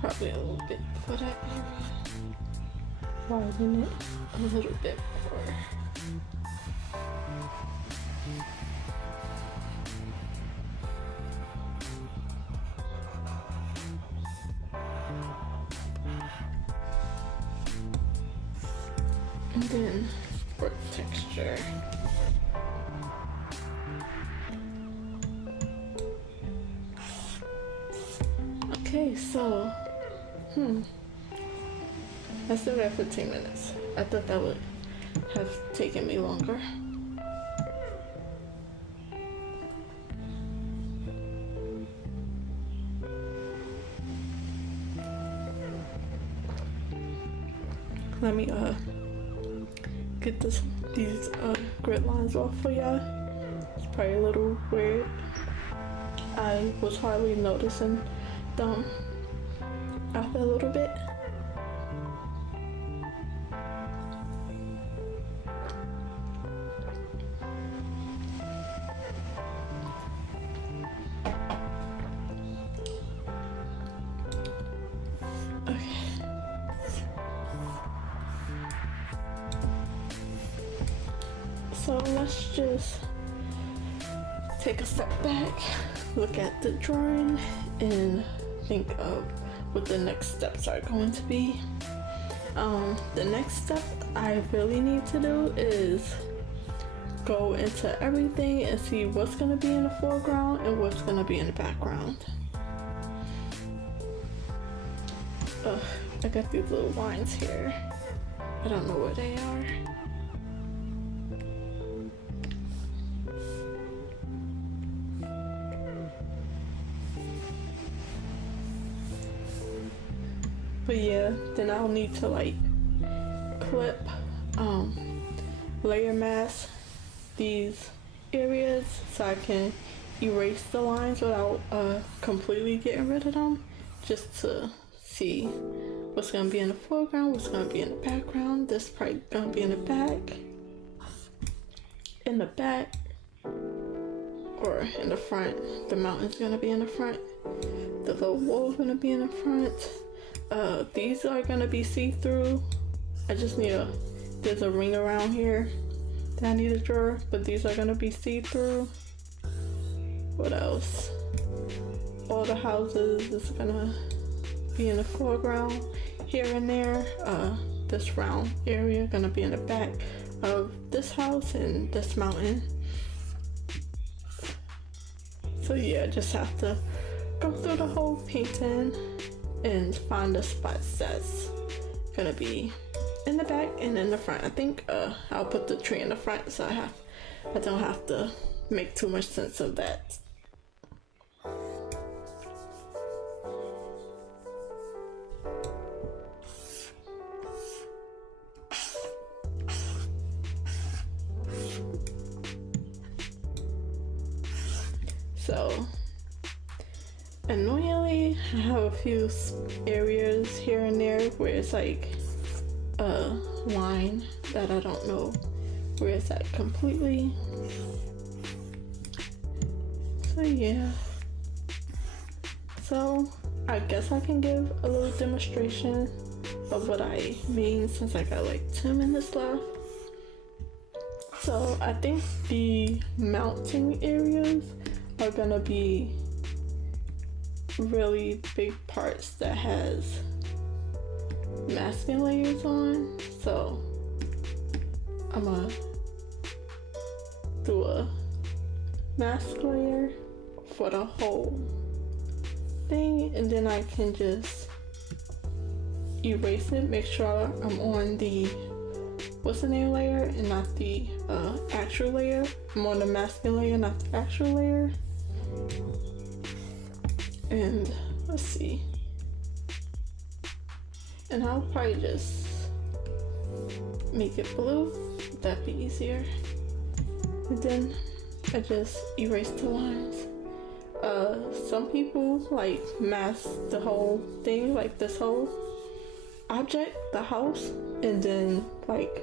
Probably a little bit for that area. Widen it a little bit more. And then brick texture. Okay, so I still got 15 minutes. I thought that would have taken me longer. Let me get these grid lines off for y'all. It's probably a little weird. I was hardly noticing them after a little bit. So let's just take a step back, look at the drawing, and think of what the next steps are going to be. The next step I really need to do is go into everything and see what's going to be in the foreground and what's going to be in the background. I got these little lines here. I don't know where they are. But yeah, then I'll need to like clip, layer mask these areas so I can erase the lines without completely getting rid of them, just to see what's gonna be in the foreground, what's gonna be in the background. This probably gonna be in the back, or in the front. The mountain's gonna be in the front. The little wall's gonna be in the front. These are gonna be see-through. I just need there's a ring around here that I need to draw, but these are gonna be see-through. What else? All the houses is gonna be in the foreground here and there. This round area gonna be in the back of this house and this mountain. So yeah, just have to go through the whole painting and find the spots that's gonna be in the back and in the front. I think I'll put the tree in the front so I don't have to make too much sense of that. So annoyingly, I have a few areas here and there where it's like a line that I don't know where it's at completely. So yeah. So I guess I can give a little demonstration of what I mean since I got like 10 minutes left. So I think the mountain areas are gonna be really big parts that has masking layers on. So I'm gonna do a mask layer for the whole thing, and then I can just erase it, make sure I'm on the what's the name layer and not the actual layer. I'm on the masking layer, not the actual layer. And let's see, and I'll probably just make it blue, that'd be easier. And then I just erase the lines. Some people like mask the whole thing, like this whole object, the house, and then like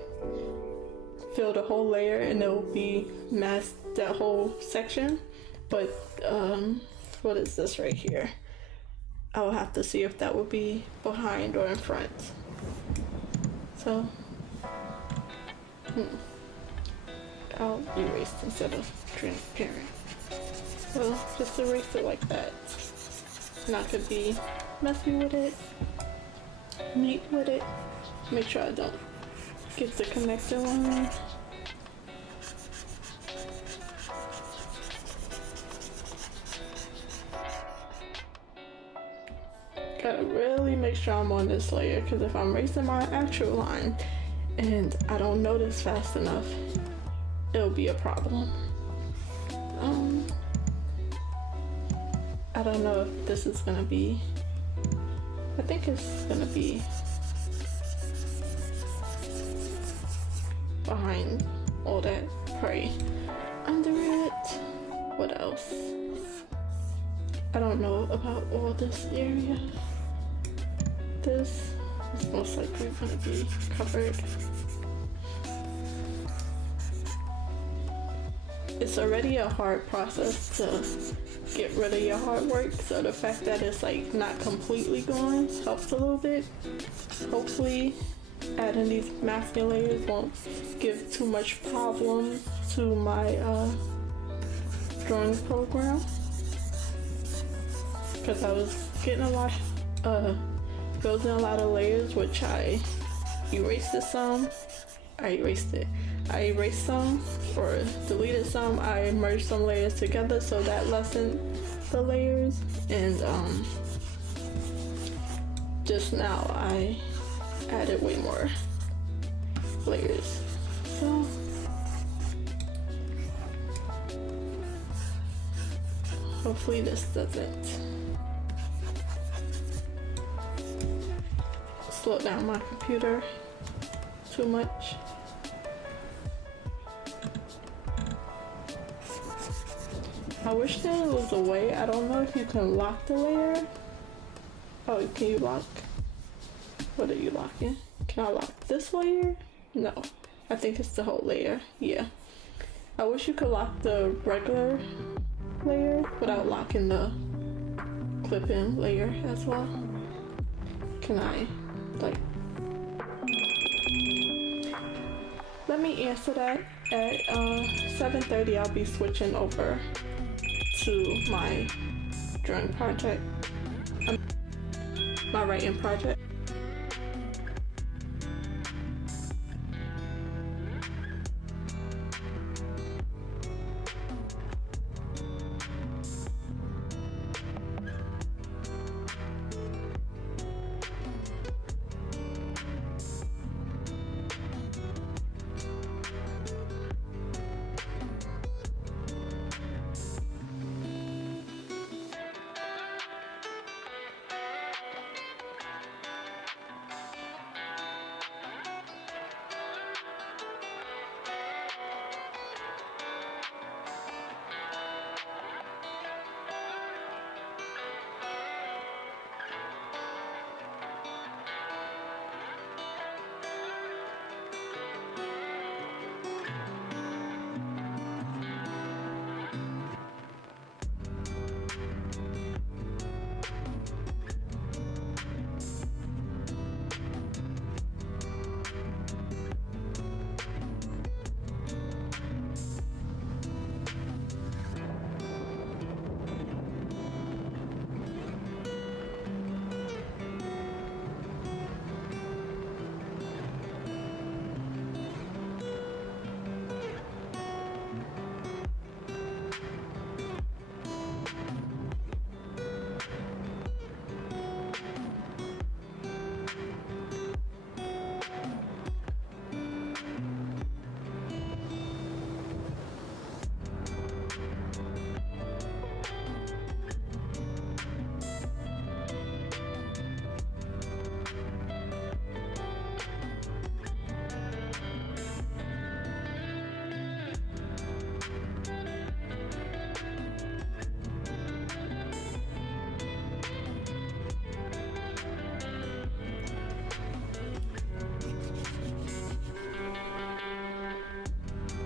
fill the whole layer and it'll be masked that whole section. But what is this right here? I'll have to see if that would be behind or in front. So I'll erase instead of transparent. So just erase it like that. Not to be messy with it, neat with it. Make sure I don't get the connector line. Gotta really make sure I'm on this layer, because if I'm erasing my actual line and I don't notice fast enough, it'll be a problem. I don't know if this is gonna be, I think it's gonna be behind all that, probably under it. What else? I don't know about all this area. This is most likely gonna be covered. It's already a hard process to get rid of your hard work, so the fact that it's like not completely gone helps a little bit. Hopefully adding these masking layers won't give too much problem to my drawing program, because I was getting a lot building a lot of layers, which I erased some. I erased some or deleted some. I merged some layers together, so that lessened the layers. And just now I added way more layers. So hopefully this doesn't slow down my computer too much. I wish there was a way. I don't know if you can lock the layer. Oh, can you lock? What are you locking? Can I lock this layer? No. I think it's the whole layer. Yeah. I wish you could lock the regular layer without locking the clip-in layer as well. Can I, like... Let me answer that. At 7:30 I'll be switching over to my drawing project, my writing project.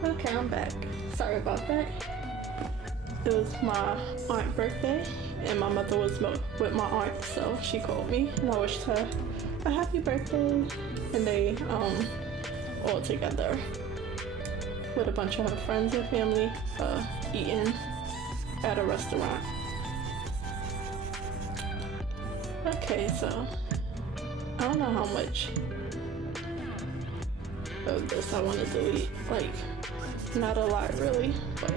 Okay, I'm back. Sorry about that. It was my aunt's birthday, and my mother was with my aunt, so she called me, and I wished her a happy birthday. And they all together with a bunch of her friends and family eating at a restaurant. Okay, so I don't know how much of this I want to delete. Like, not a lot really, but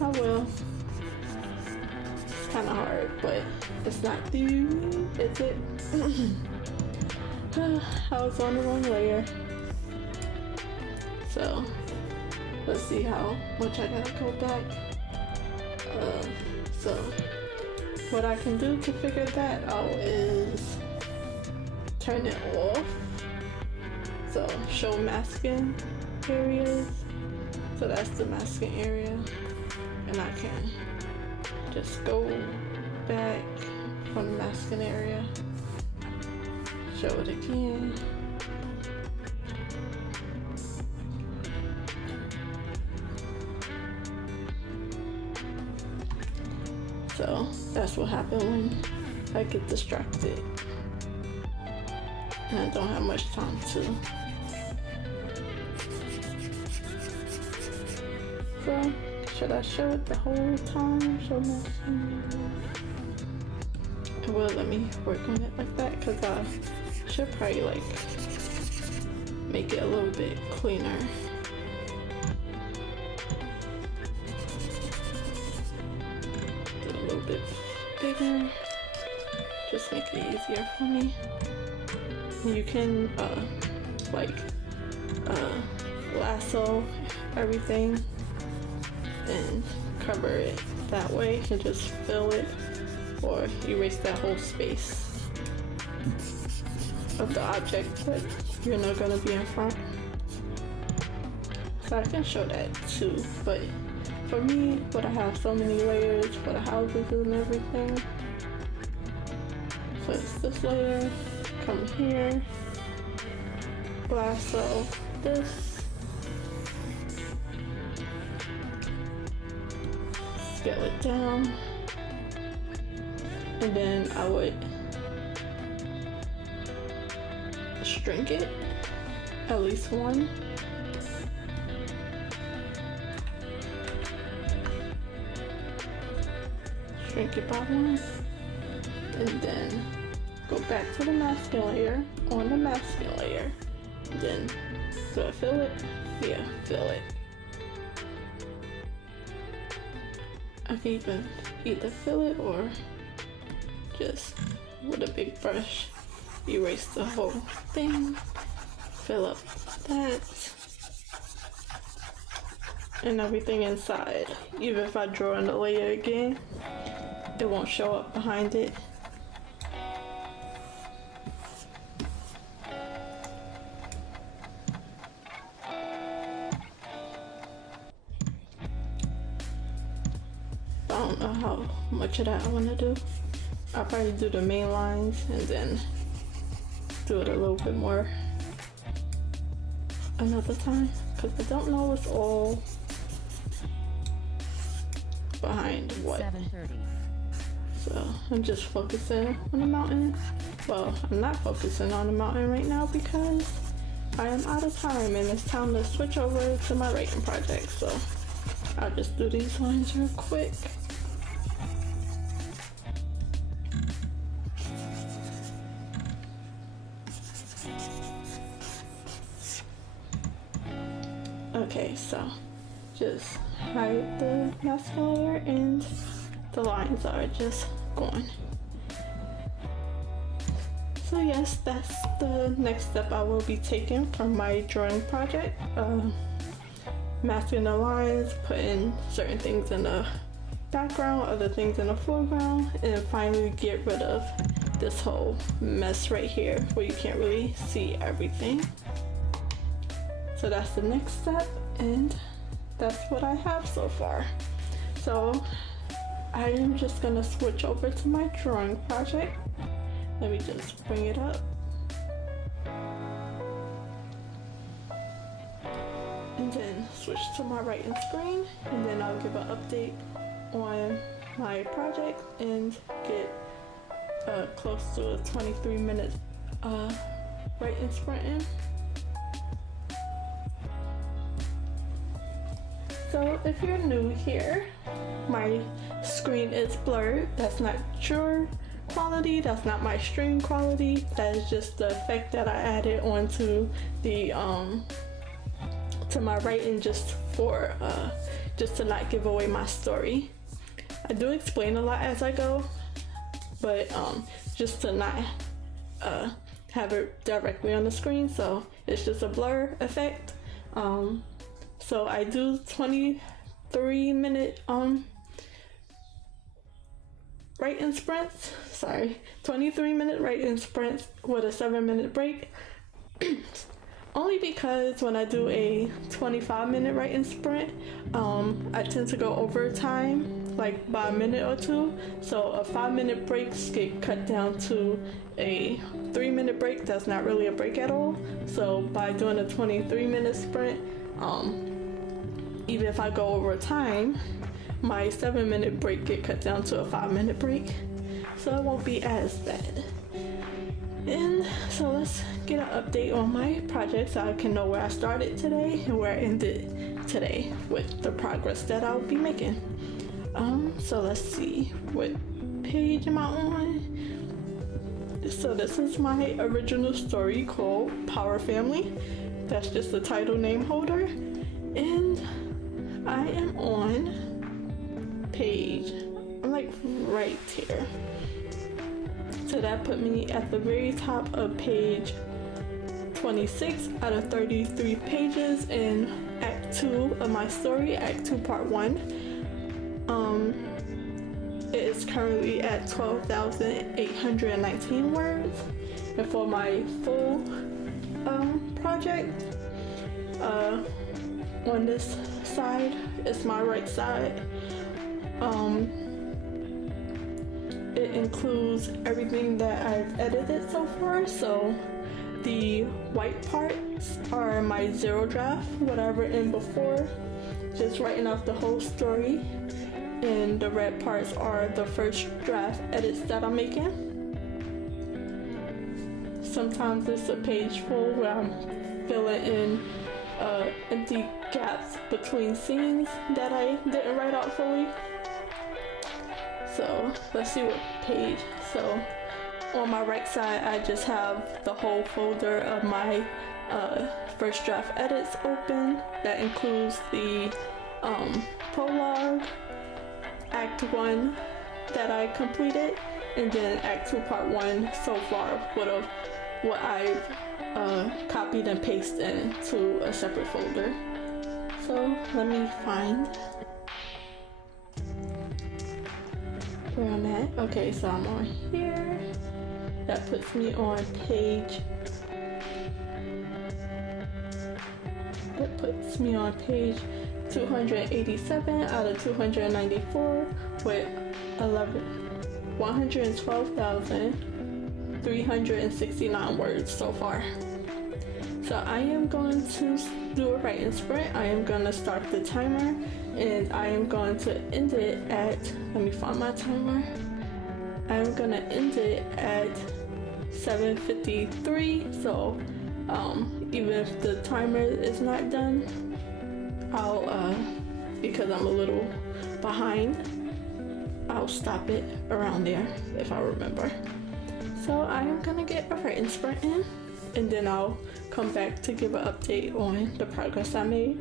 I will. It's kind of hard, but it's not due, is it? I was on the wrong layer. So let's see how much I gotta go back. So what I can do to figure that out is turn it off. So show masking areas. So that's the masking area. And I can just go back from the masking area. Show it again. So that's what happened when I get distracted and I don't have much time to. So should I show it the whole time? Show my it will let me work on it like that, because I should probably like make it a little bit cleaner. A little bit bigger, just make it easier for me. You can like lasso everything and cover it that way and just fill it or erase that whole space of the object that you're not going to be in front. So I can show that too, but for me, but I have so many layers for the houses and everything. So it's this layer, come here, lasso this, scale it down, and then I would shrink it, at least one. Shrink it by one, and then go back to the masking layer on the masking layer. Then, do I fill it? Yeah, fill it. I can even either fill it or just with a big brush erase the whole thing, fill up that and everything inside. Even if I draw in the layer again, it won't show up behind it. I don't know how much of that I want to do. I'll probably do the main lines and then do it a little bit more another time, because I don't know what's all behind what. 7:30. So I'm just focusing on the mountain. Well, I'm not focusing on the mountain right now because I am out of time and it's time to switch over to my writing project. So I'll just do these lines real quick. Okay, so just hide the masking layer and the lines are just gone. So yes, that's the next step I will be taking from my drawing project. Masking the lines, putting certain things in the background, other things in the foreground, and finally get rid of this whole mess right here where you can't really see everything. So that's the next step, and that's what I have so far. So I am just gonna switch over to my drawing project. Let me just bring it up. And then switch to my writing screen, and then I'll give an update on my project and get close to a 23-minute writing sprint in. So if you're new here, my screen is blurred. That's not your quality, that's not my stream quality. That is just the effect that I added onto the to my writing just for just to not give away my story. I do explain a lot as I go, but just to not have it directly on the screen, so it's just a blur effect. So I do 23-minute writing sprints. 23-minute writing sprints with a 7-minute break. Only because when I do a 25-minute writing sprint, I tend to go over time, like by a minute or two. So a 5-minute breaks get cut down to a 3-minute break. That's not really a break at all. So by doing a 23-minute sprint, even if I go over time, my 7-minute break get cut down to a 5-minute break, so it won't be as bad. And so let's get an update on my project so I can know where I started today and where I ended today with the progress that I'll be making. So let's see, what page am I on? So this is my original story called Power Family. That's just the title name holder, and I am on page, I'm like right here. So that put me at the very top of page 26 out of 33 pages in Act 2 of my story, Act 2 Part 1. It is currently at 12,819 words. And for my full project, on this side, it's my right side. It includes everything that I've edited so far. So the white parts are my zero draft, what I've written before, just writing out the whole story. And the red parts are the first draft edits that I'm making. Sometimes it's a page full where I'm filling in empty gaps between scenes that I didn't write out fully. So let's see what page. So on my right side, I just have the whole folder of my first draft edits open. That includes the prologue, Act 1 that I completed, and then Act 2 Part 1 so far, what I've copied and pasted into a separate folder. So let me find where I'm at. Okay, so I'm on here. That puts me on page. That puts me on page 287 out of 294 with 112,369 words so far. So I am going to do a writing sprint. I am going to start the timer and I am going to end it at, let me find my timer. I am going to end it at 7:53. So even if the timer is not done, I'll because I'm a little behind, I'll stop it around there if I remember. So I am gonna get a writing sprint in, and then I'll come back to give an update on the progress I made.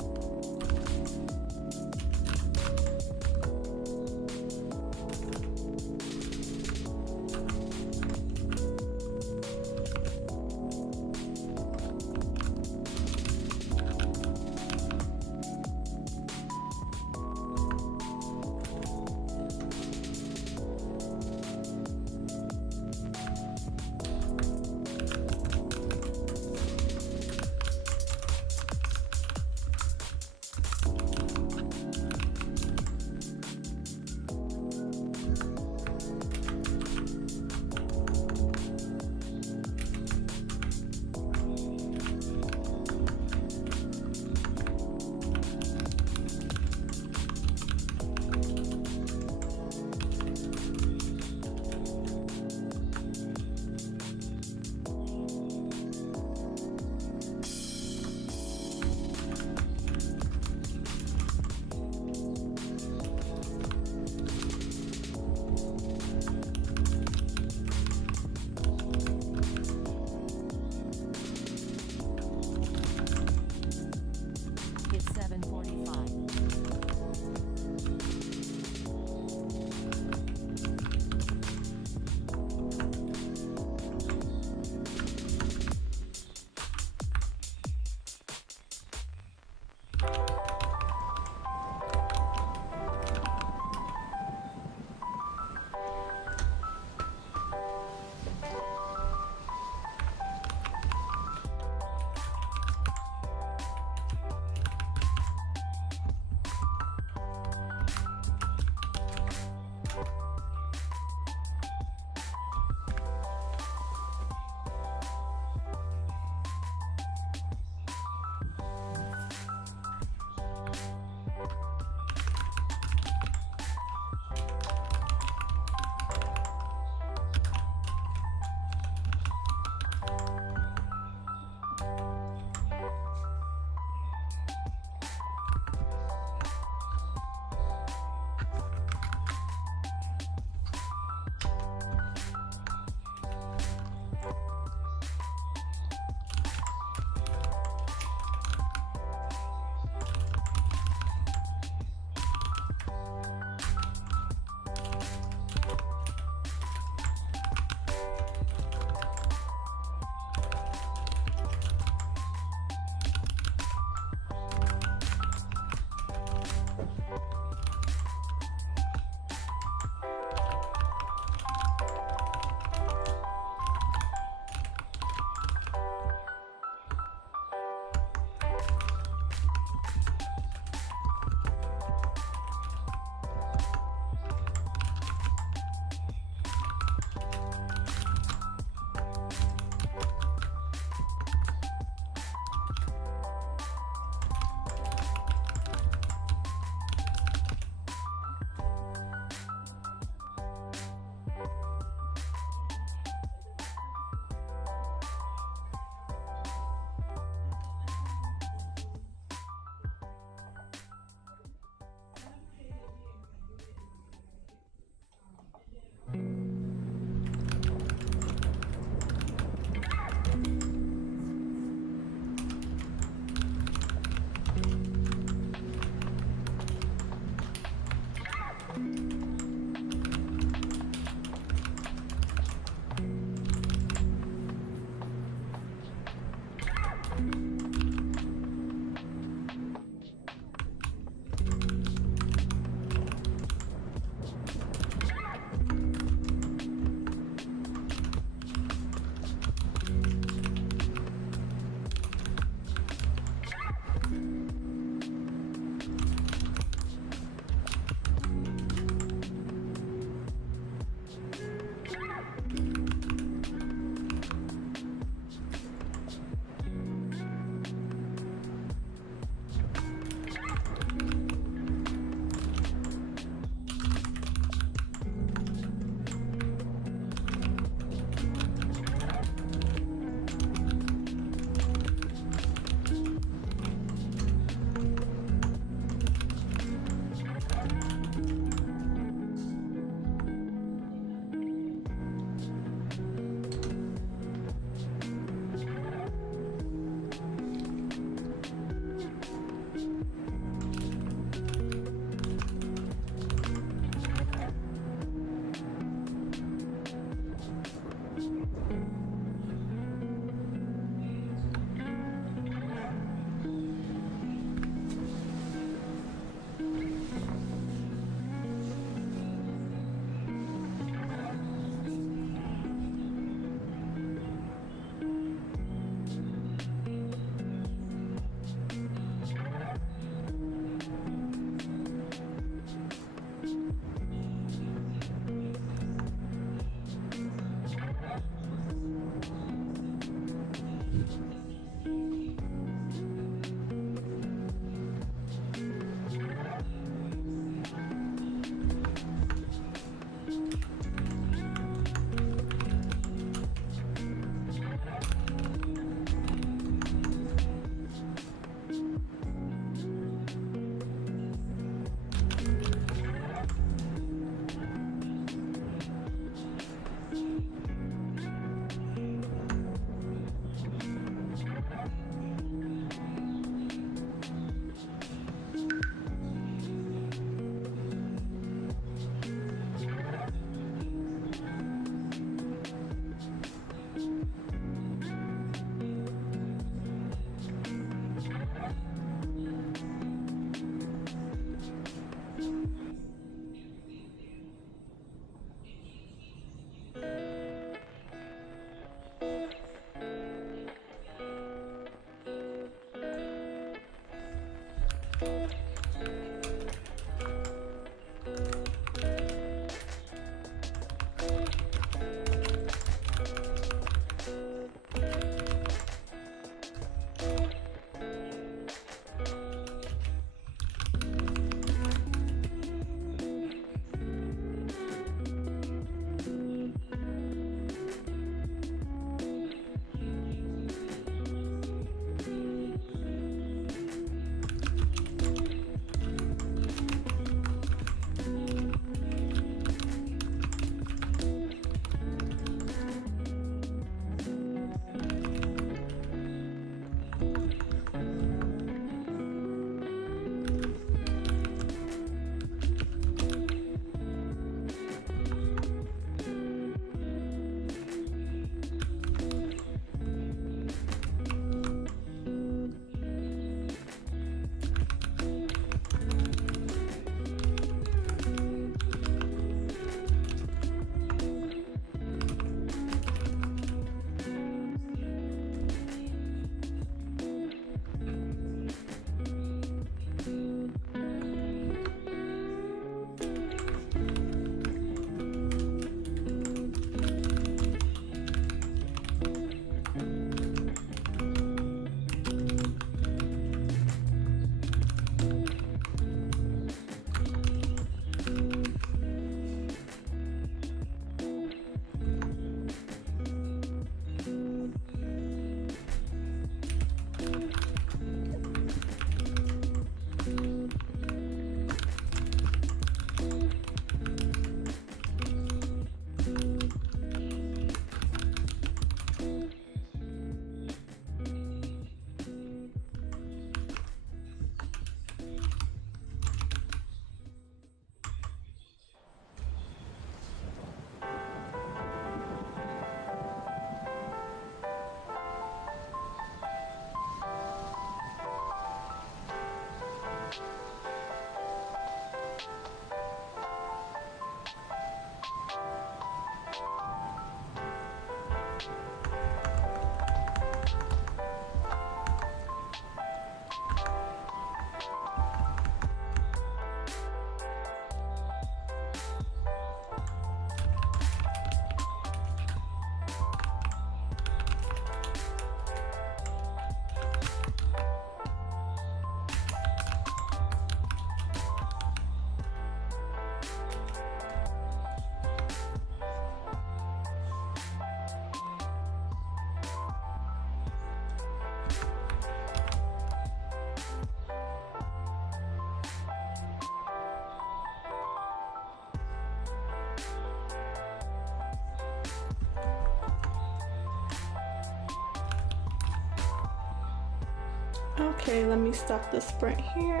Okay, let me stop the sprint here.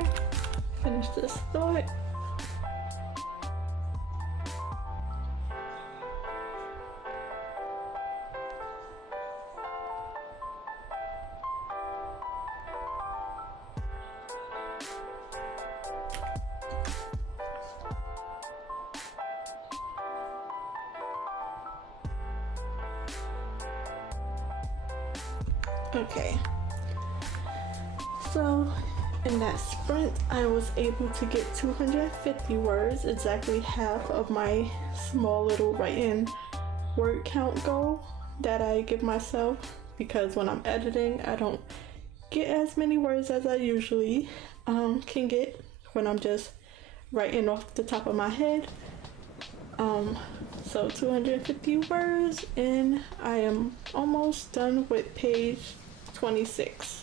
Finish this thought. Okay. So in that sprint, I was able to get 250 words, exactly half of my small little write-in word count goal that I give myself, because when I'm editing, I don't get as many words as I usually can get when I'm just writing off the top of my head. So 250 words, and I am almost done with page 26.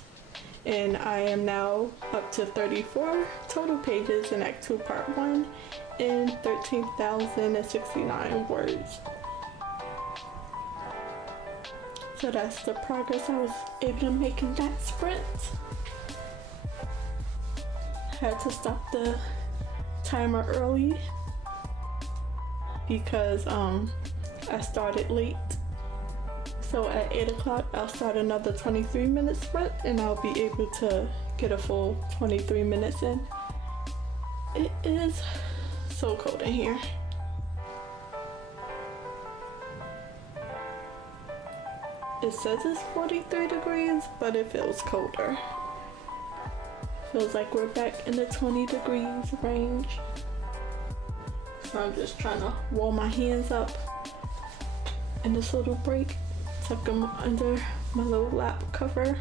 And I am now up to 34 total pages in Act 2 Part 1 and 13,069 words. So that's the progress I was able to make in that sprint. Had to stop the timer early because I started late. So at 8 o'clock, I'll start another 23-minute sprint and I'll be able to get a full 23 minutes in. It is so cold in here. It says it's 43 degrees, but it feels colder. It feels like we're back in the 20 degrees range. So I'm just trying to roll my hands up in this little break, tuck them under my little lap cover.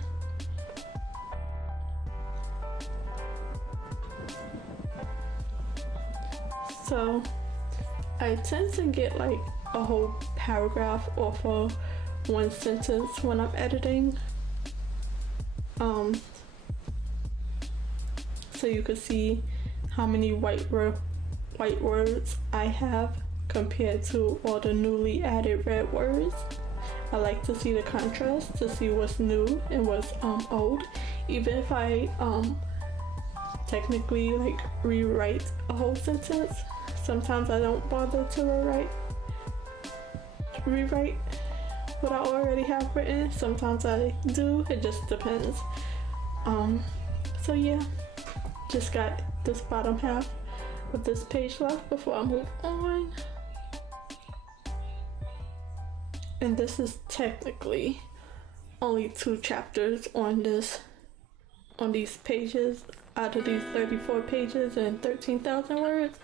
So I tend to get like a whole paragraph off of one sentence when I'm editing. So you can see how many white words I have compared to all the newly added red words. I like to see the contrast to see what's new and what's old. Even if I technically like rewrite a whole sentence, sometimes I don't bother to rewrite what I already have written. Sometimes I do, it just depends. So yeah, just got this bottom half of this page left before I move on. And this is technically only 2 chapters on these pages. Out of these 34 pages and 13,000 words,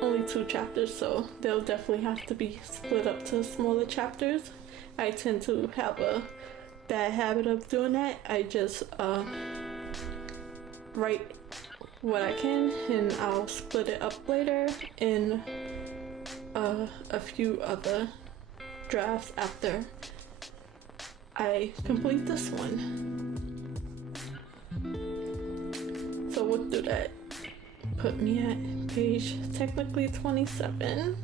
only 2 chapters, so they'll definitely have to be split up to smaller chapters. I tend to have a bad habit of doing that. I just write what I can and I'll split it up later in a few other drafts after I complete this one. So we'll do that. Put me at page technically 27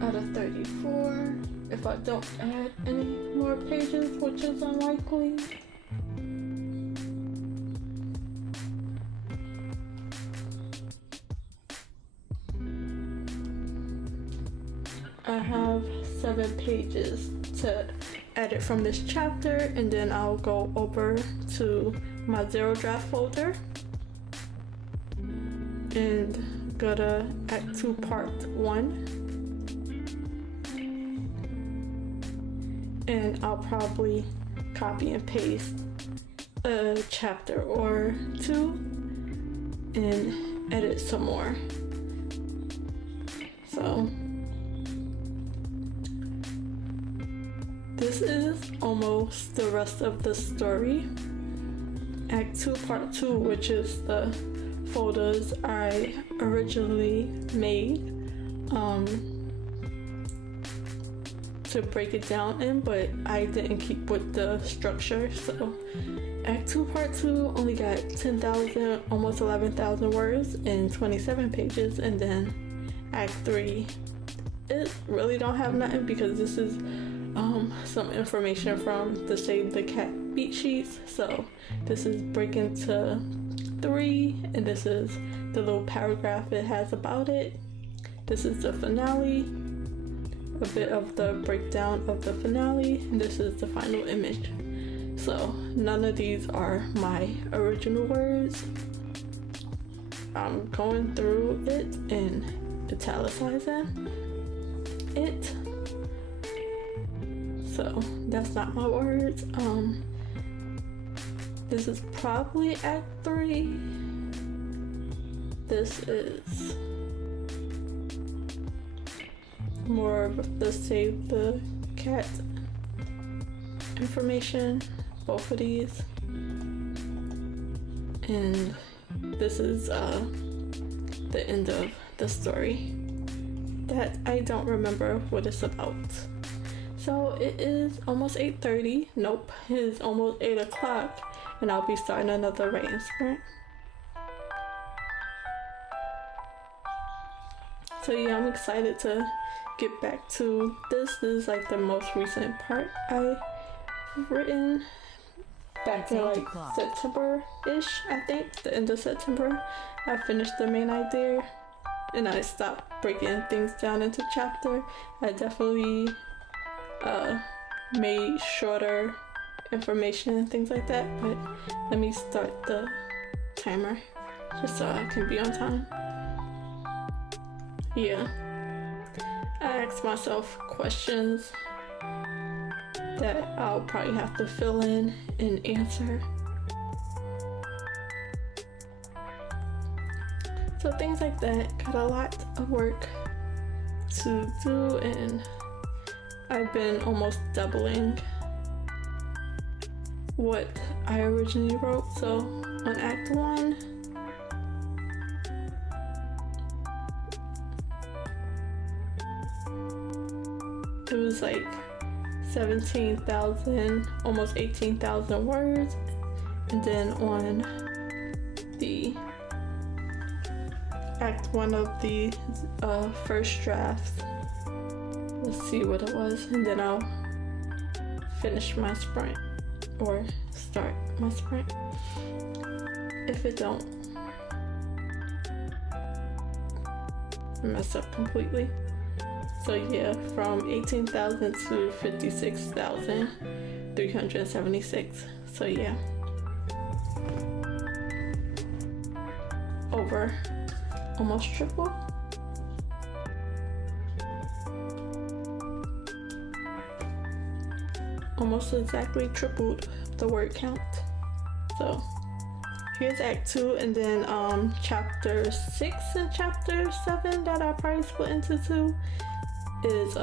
out of 34 if I don't add any more pages, which is unlikely. I have 7 pages to edit from this chapter, and then I'll go over to my 0 draft folder and go to Act 2 Part 1, and I'll probably copy and paste a chapter or 2 and edit some more. So this is almost the rest of the story. Act 2 Part 2, which is the folders I originally made to break it down in, but I didn't keep with the structure. So Act 2 Part 2 only got 10,000, almost 11,000 words and 27 pages, and then Act 3, it really don't have nothing because this is some information from the Save the Cat beat sheets. So this is break into 3, and this is the little paragraph it has about it. This is the finale, a bit of the breakdown of the finale, and this is the final image. So none of these are my original words. I'm going through it and italicizing it. So that's not my words. This is probably Act 3. This is more of the Save the Cat information, both of these. And this is the end of the story that I don't remember what it's about. So it is almost 8:30. Nope, it is almost 8 o'clock, and I'll be starting another writing sprint. So yeah, I'm excited to get back to this. This is like the most recent part I've written back in like September-ish, I think, the end of September. I finished the main idea and I stopped breaking things down into chapter. I definitely made shorter information and things like that, but let me start the timer just so I can be on time. Yeah, I asked myself questions that I'll probably have to fill in and answer So things like that. Got a lot of work to do, and I've been almost doubling what I originally wrote. So on Act 1, it was like 17,000, almost 18,000 words. And then on the Act 1 of the first draft, let's see what it was, and then I'll finish my sprint or start my sprint if it don't mess up completely. So yeah, from 18,000 to 56,376. So yeah, over almost triple. Almost exactly tripled the word count. So here's Act 2, and then Chapter 6 and Chapter 7 that I probably split into two is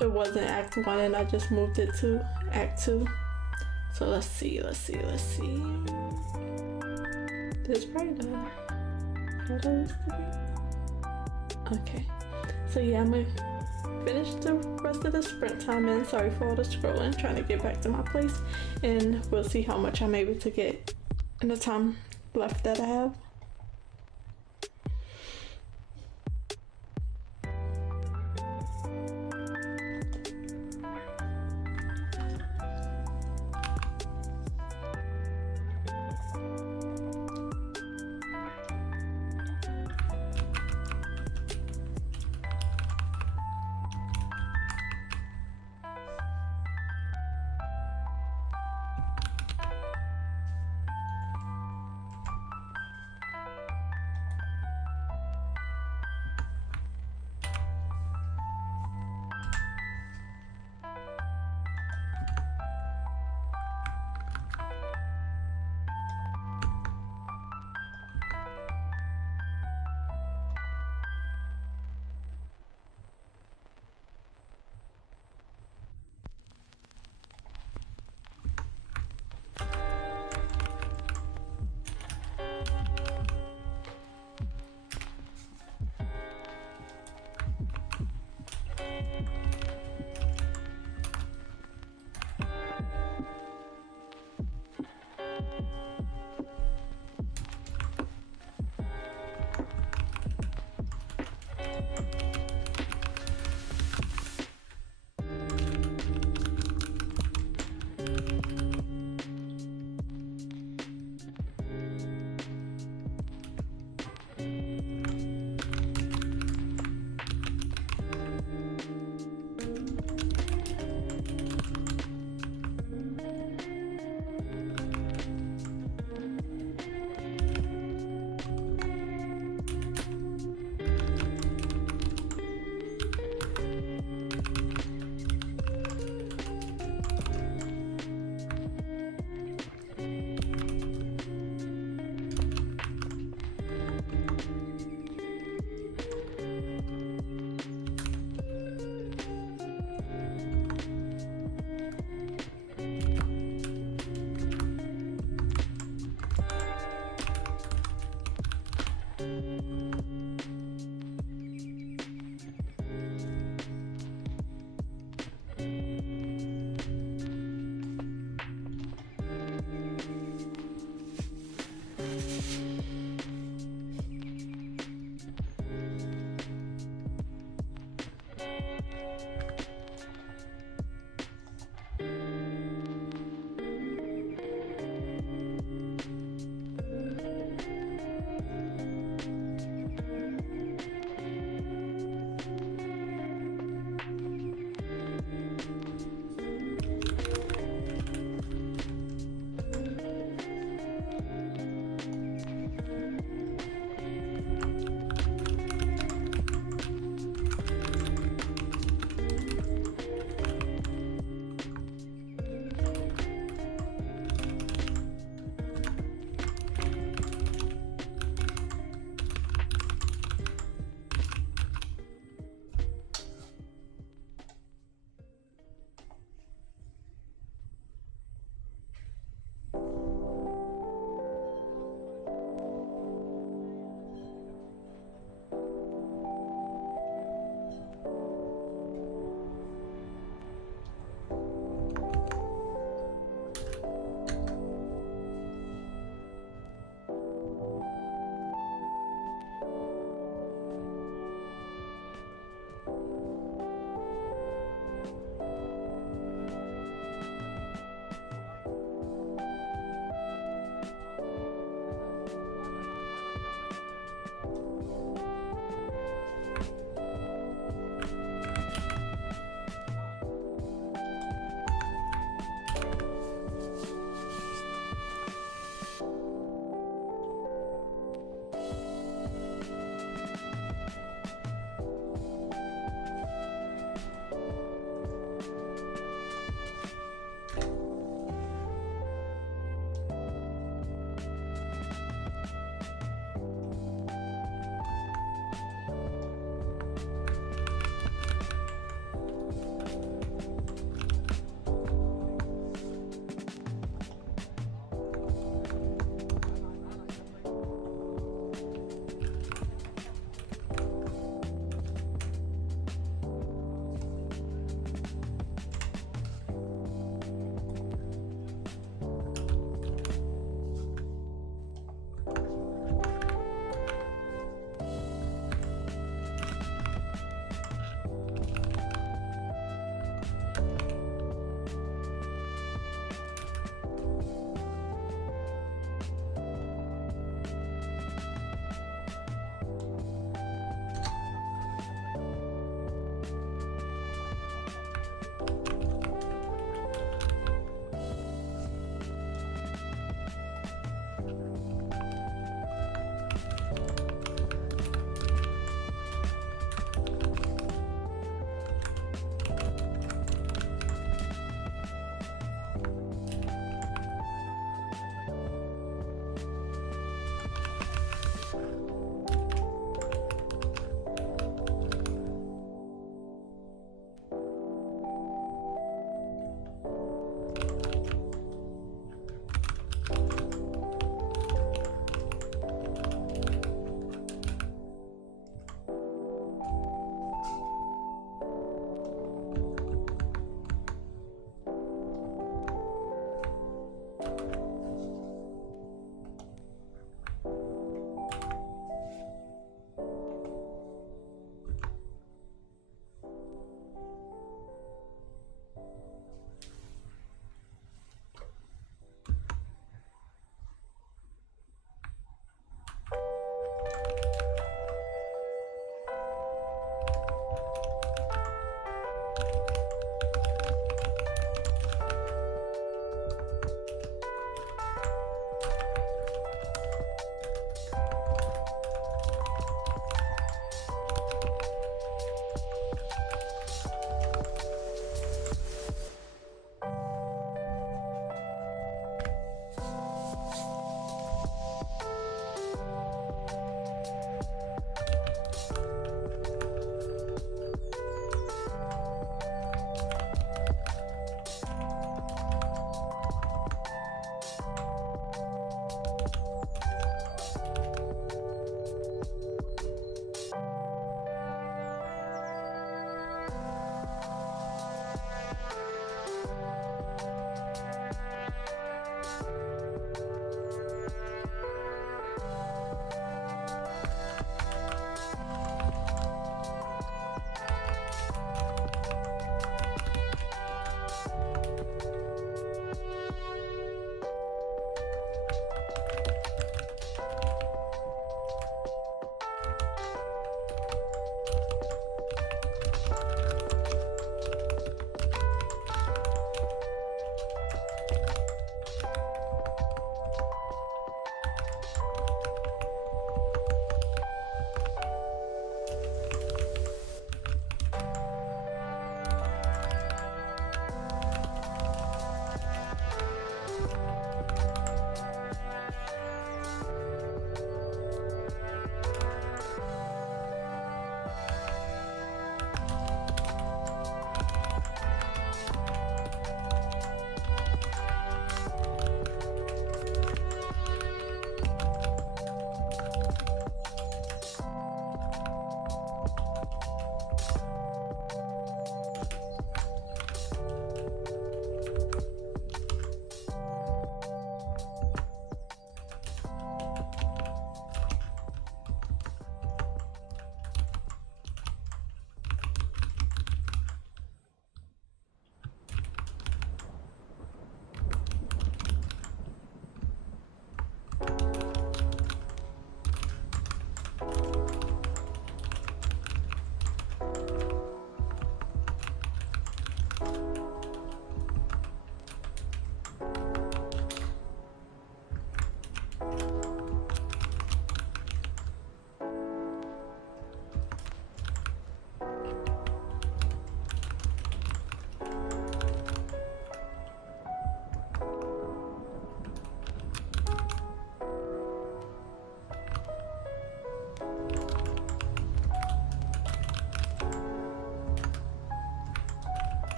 it wasn't Act 1, and I just moved it to Act 2. So let's see. There's probably the photos to be. Okay. So yeah, I'm gonna finish the rest of the sprint time, and sorry for all the scrolling, trying to get back to my place, and we'll see how much I'm able to get in the time left that I have.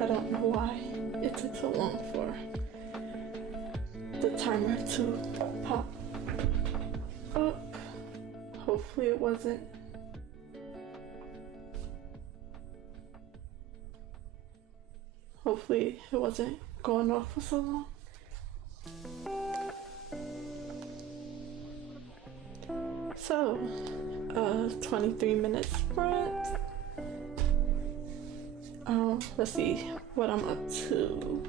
I don't know why it took so long for the timer to pop up. Hopefully it wasn't. Hopefully it wasn't going off for so long. So, 23-minute sprint. Let's see what I'm up to.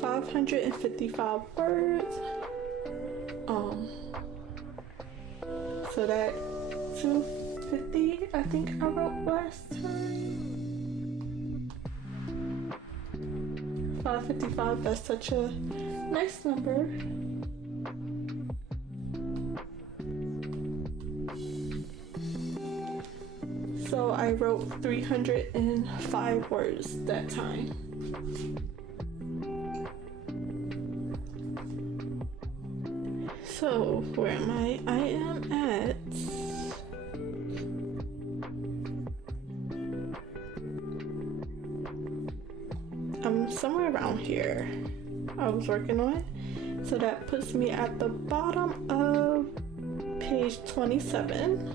$555 words. So that 250 I think I wrote last time. 555, that's such a nice number. So I wrote 305 words that time. So where am I? I am at somewhere around here. I was working on. So that puts me at the bottom of page 27.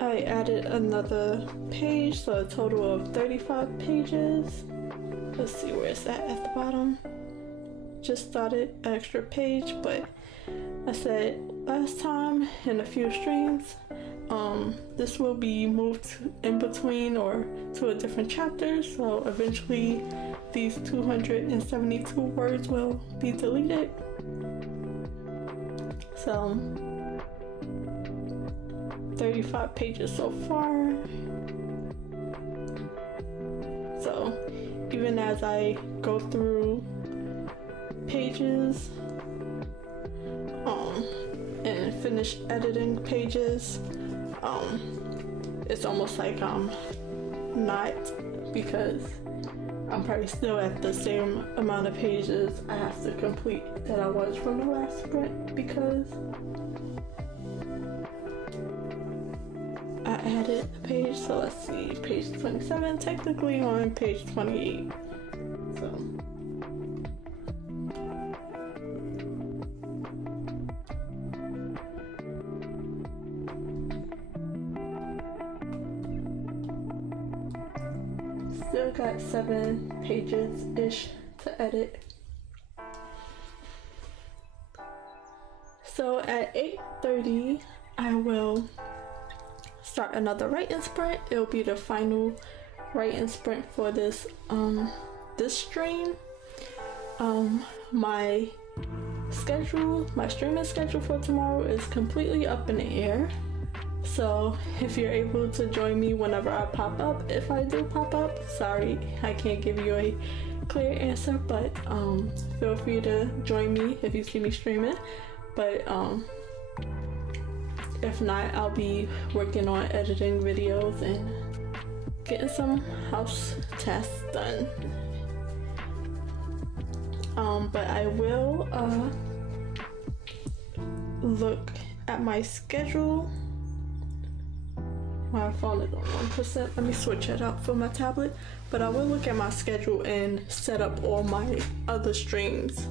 I added another page, so a total of 35 pages. Let's see where it's at the bottom. Just started an extra page, but I said last time in a few streams, this will be moved in between or to a different chapter, so eventually these 272 words will be deleted. So 35 pages so far. So even as I go through pages and finish editing pages, it's almost like I'm not, because I'm probably still at the same amount of pages I have to complete that I was from the last sprint, because I added a page. So let's see, page 27, technically on page 28. So still got 7 pages ish to edit. So at 8:30 I will start another writing sprint. It'll be the final writing sprint for this this stream. My streaming schedule for tomorrow is completely up in the air. So if you're able to join me whenever I pop up, if I do pop up, sorry, I can't give you a clear answer, but feel free to join me if you see me streaming. But if not, I'll be working on editing videos and getting some house tasks done. But I will look at my schedule. My phone is on 1%. Let me switch it out for my tablet. But I will look at my schedule and set up all my other streams.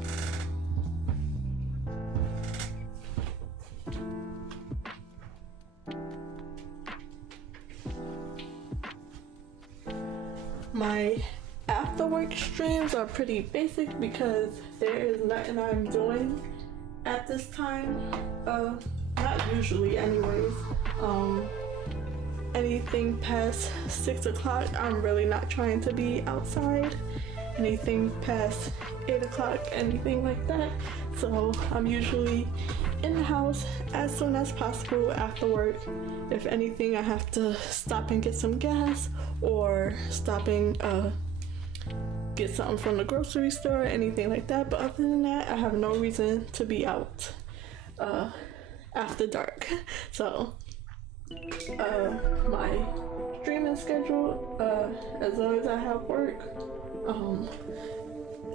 My after work streams are pretty basic because there is nothing I'm doing at this time. Not usually anyways. Anything past 6 o'clock, I'm really not trying to be outside. Anything past 8 o'clock, anything like that. So I'm usually in the house as soon as possible after work. If anything, I have to stop and get some gas or stop and get something from the grocery store, anything like that. But other than that, I have no reason to be out after dark. So my streaming schedule, as long as I have work,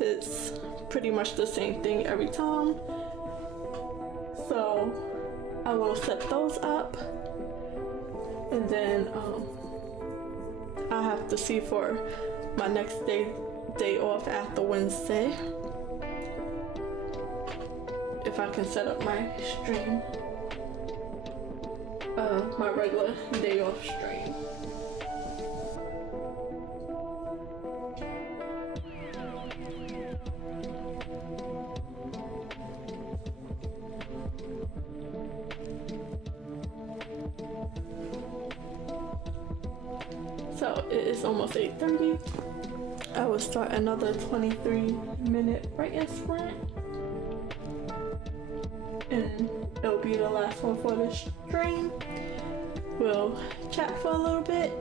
it's pretty much the same thing every time. So I will set those up, and then I'll have to see for my next day off after Wednesday if I can set up my stream, my regular day off stream. So it is almost 8:30. I will start another 23-minute writing sprint, and it'll be the last one for the stream. We'll chat for a little bit,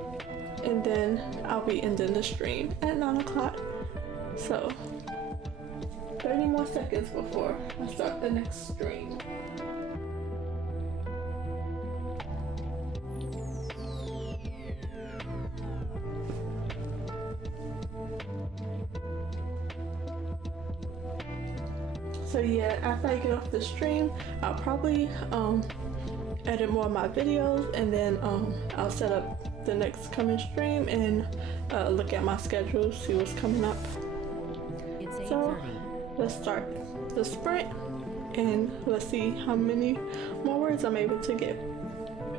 and then I'll be ending the stream at 9 o'clock. So 30 more seconds before I start the next stream. So yeah, after I get off the stream, I'll probably edit more of my videos, and then I'll set up the next coming stream and look at my schedule, see what's coming up. It's So 8:30. let's start the sprint, and let's see how many more words I'm able to get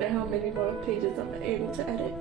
and how many more pages I'm able to edit.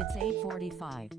It's 8:45.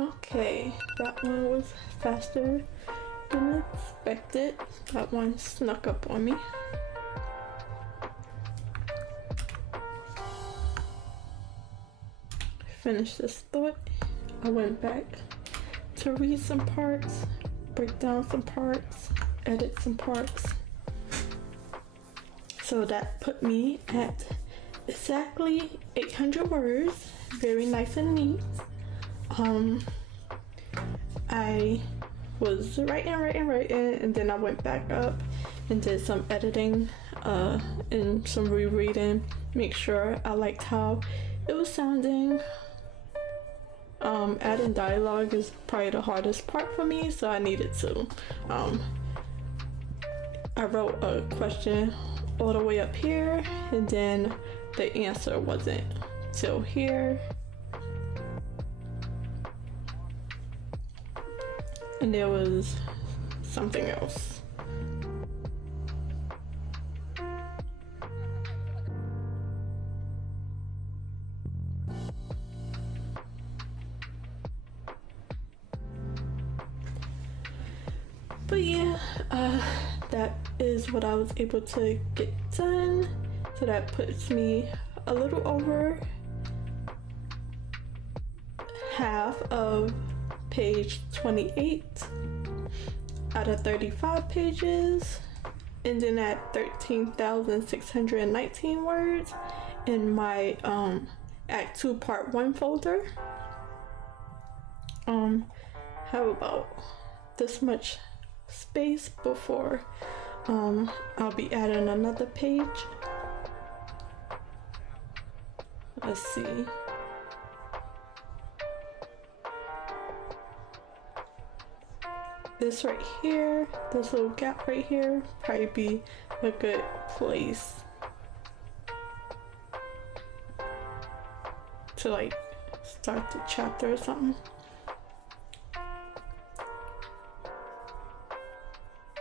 Okay, that one was faster than expected. That one snuck up on me. Finished this thought. I went back to read some parts, break down some parts, edit some parts. So that put me at exactly 800 words. Very nice and neat. I was writing, and then I went back up and did some editing and some rereading. Make sure I liked how it was sounding. Adding dialogue is probably the hardest part for me, so I needed to. I wrote a question all the way up here, and then the answer wasn't till here. And there was something else. But yeah, that is what I was able to get done. So that puts me a little over half of page 28 out of 35 pages, and then at 13,619 words in my Act 2 Part 1 folder. Have about this much space before I'll be adding another page. Let's see. This right here, this little gap right here, probably be a good place to like start the chapter or something.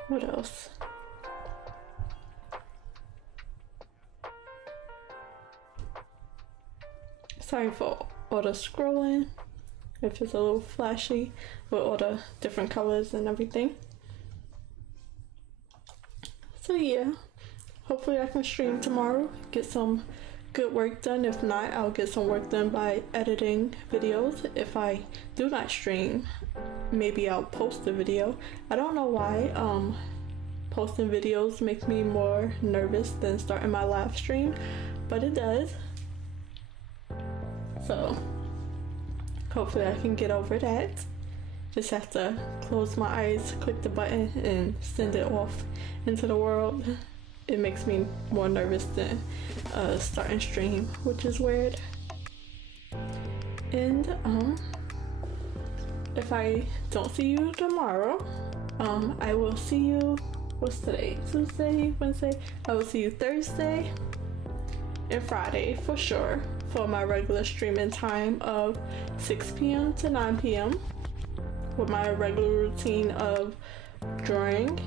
What else? Sorry for all the scrolling, if it's a little flashy with all the different colors and everything. So yeah, hopefully I can stream tomorrow, get some good work done. If not, I'll get some work done by editing videos. If I do not stream, maybe I'll post the video. I don't know why posting videos make me more nervous than starting my live stream, but it does. So hopefully I can get over that. Just have to close my eyes, click the button, and send it off into the world. It makes me more nervous than starting stream, which is weird. And if I don't see you tomorrow, I will see you, what's today? Tuesday, Wednesday? I will see you Thursday and Friday for sure for my regular streaming time of 6 p.m. to 9 p.m. with my regular routine of drawing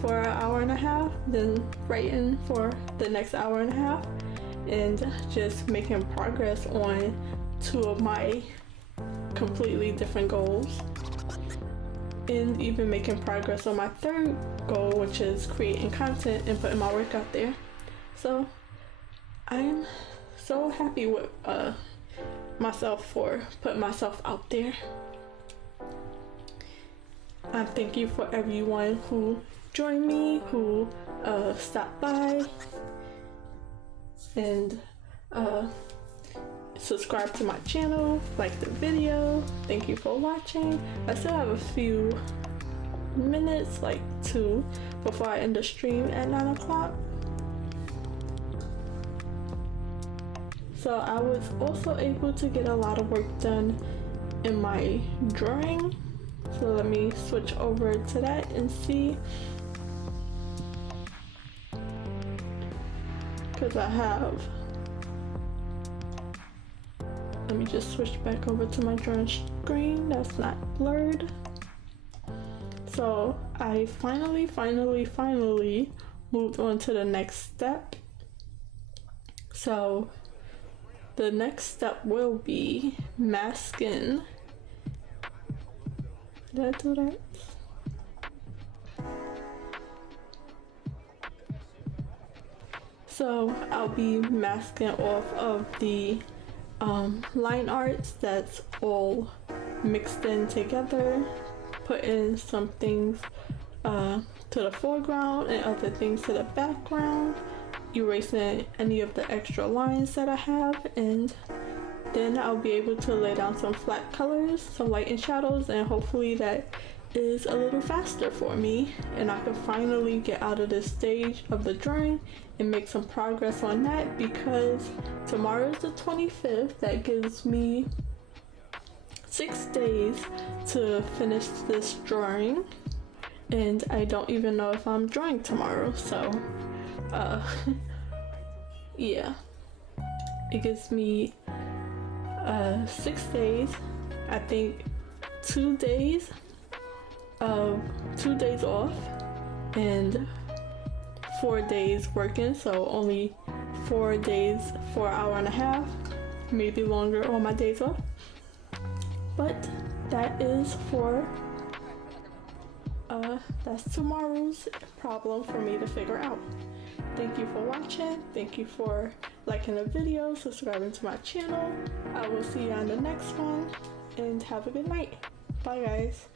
for an hour and a half, then writing for the next hour and a half, and just making progress on 2 of my completely different goals, and even making progress on my 3rd goal, which is creating content and putting my work out there. So I'm so happy with myself for putting myself out there. I thank you for everyone who joined me, who stopped by and subscribe to my channel, like the video. Thank you for watching. I still have a few minutes, like 2, before I end the stream at 9 o'clock. So I was also able to get a lot of work done in my drawing. So let me switch over to that and see. Because I have, let me just switch back over to my drawing screen that's not blurred. So I finally moved on to the next step. So the next step will be masking Did I do that? So I'll be masking off of the line arts that's all mixed in together, putting some things to the foreground and other things to the background, erasing any of the extra lines that I have, and then I'll be able to lay down some flat colors, some light and shadows, and hopefully that is a little faster for me and I can finally get out of this stage of the drawing and make some progress on that, because tomorrow is the 25th. That gives me 6 days to finish this drawing, and I don't even know if I'm drawing tomorrow, so yeah, it gives me 6 days, I think 2 days off and 4 days working, so only 4 days, 4 hour and a half, maybe longer on my days off. But that is for that's tomorrow's problem for me to figure out. Thank you for watching. Thank you for liking the video, subscribing to my channel. I will see you on the next one, and have a good night. Bye guys.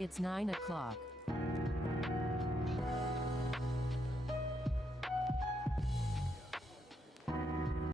It's 9 o'clock.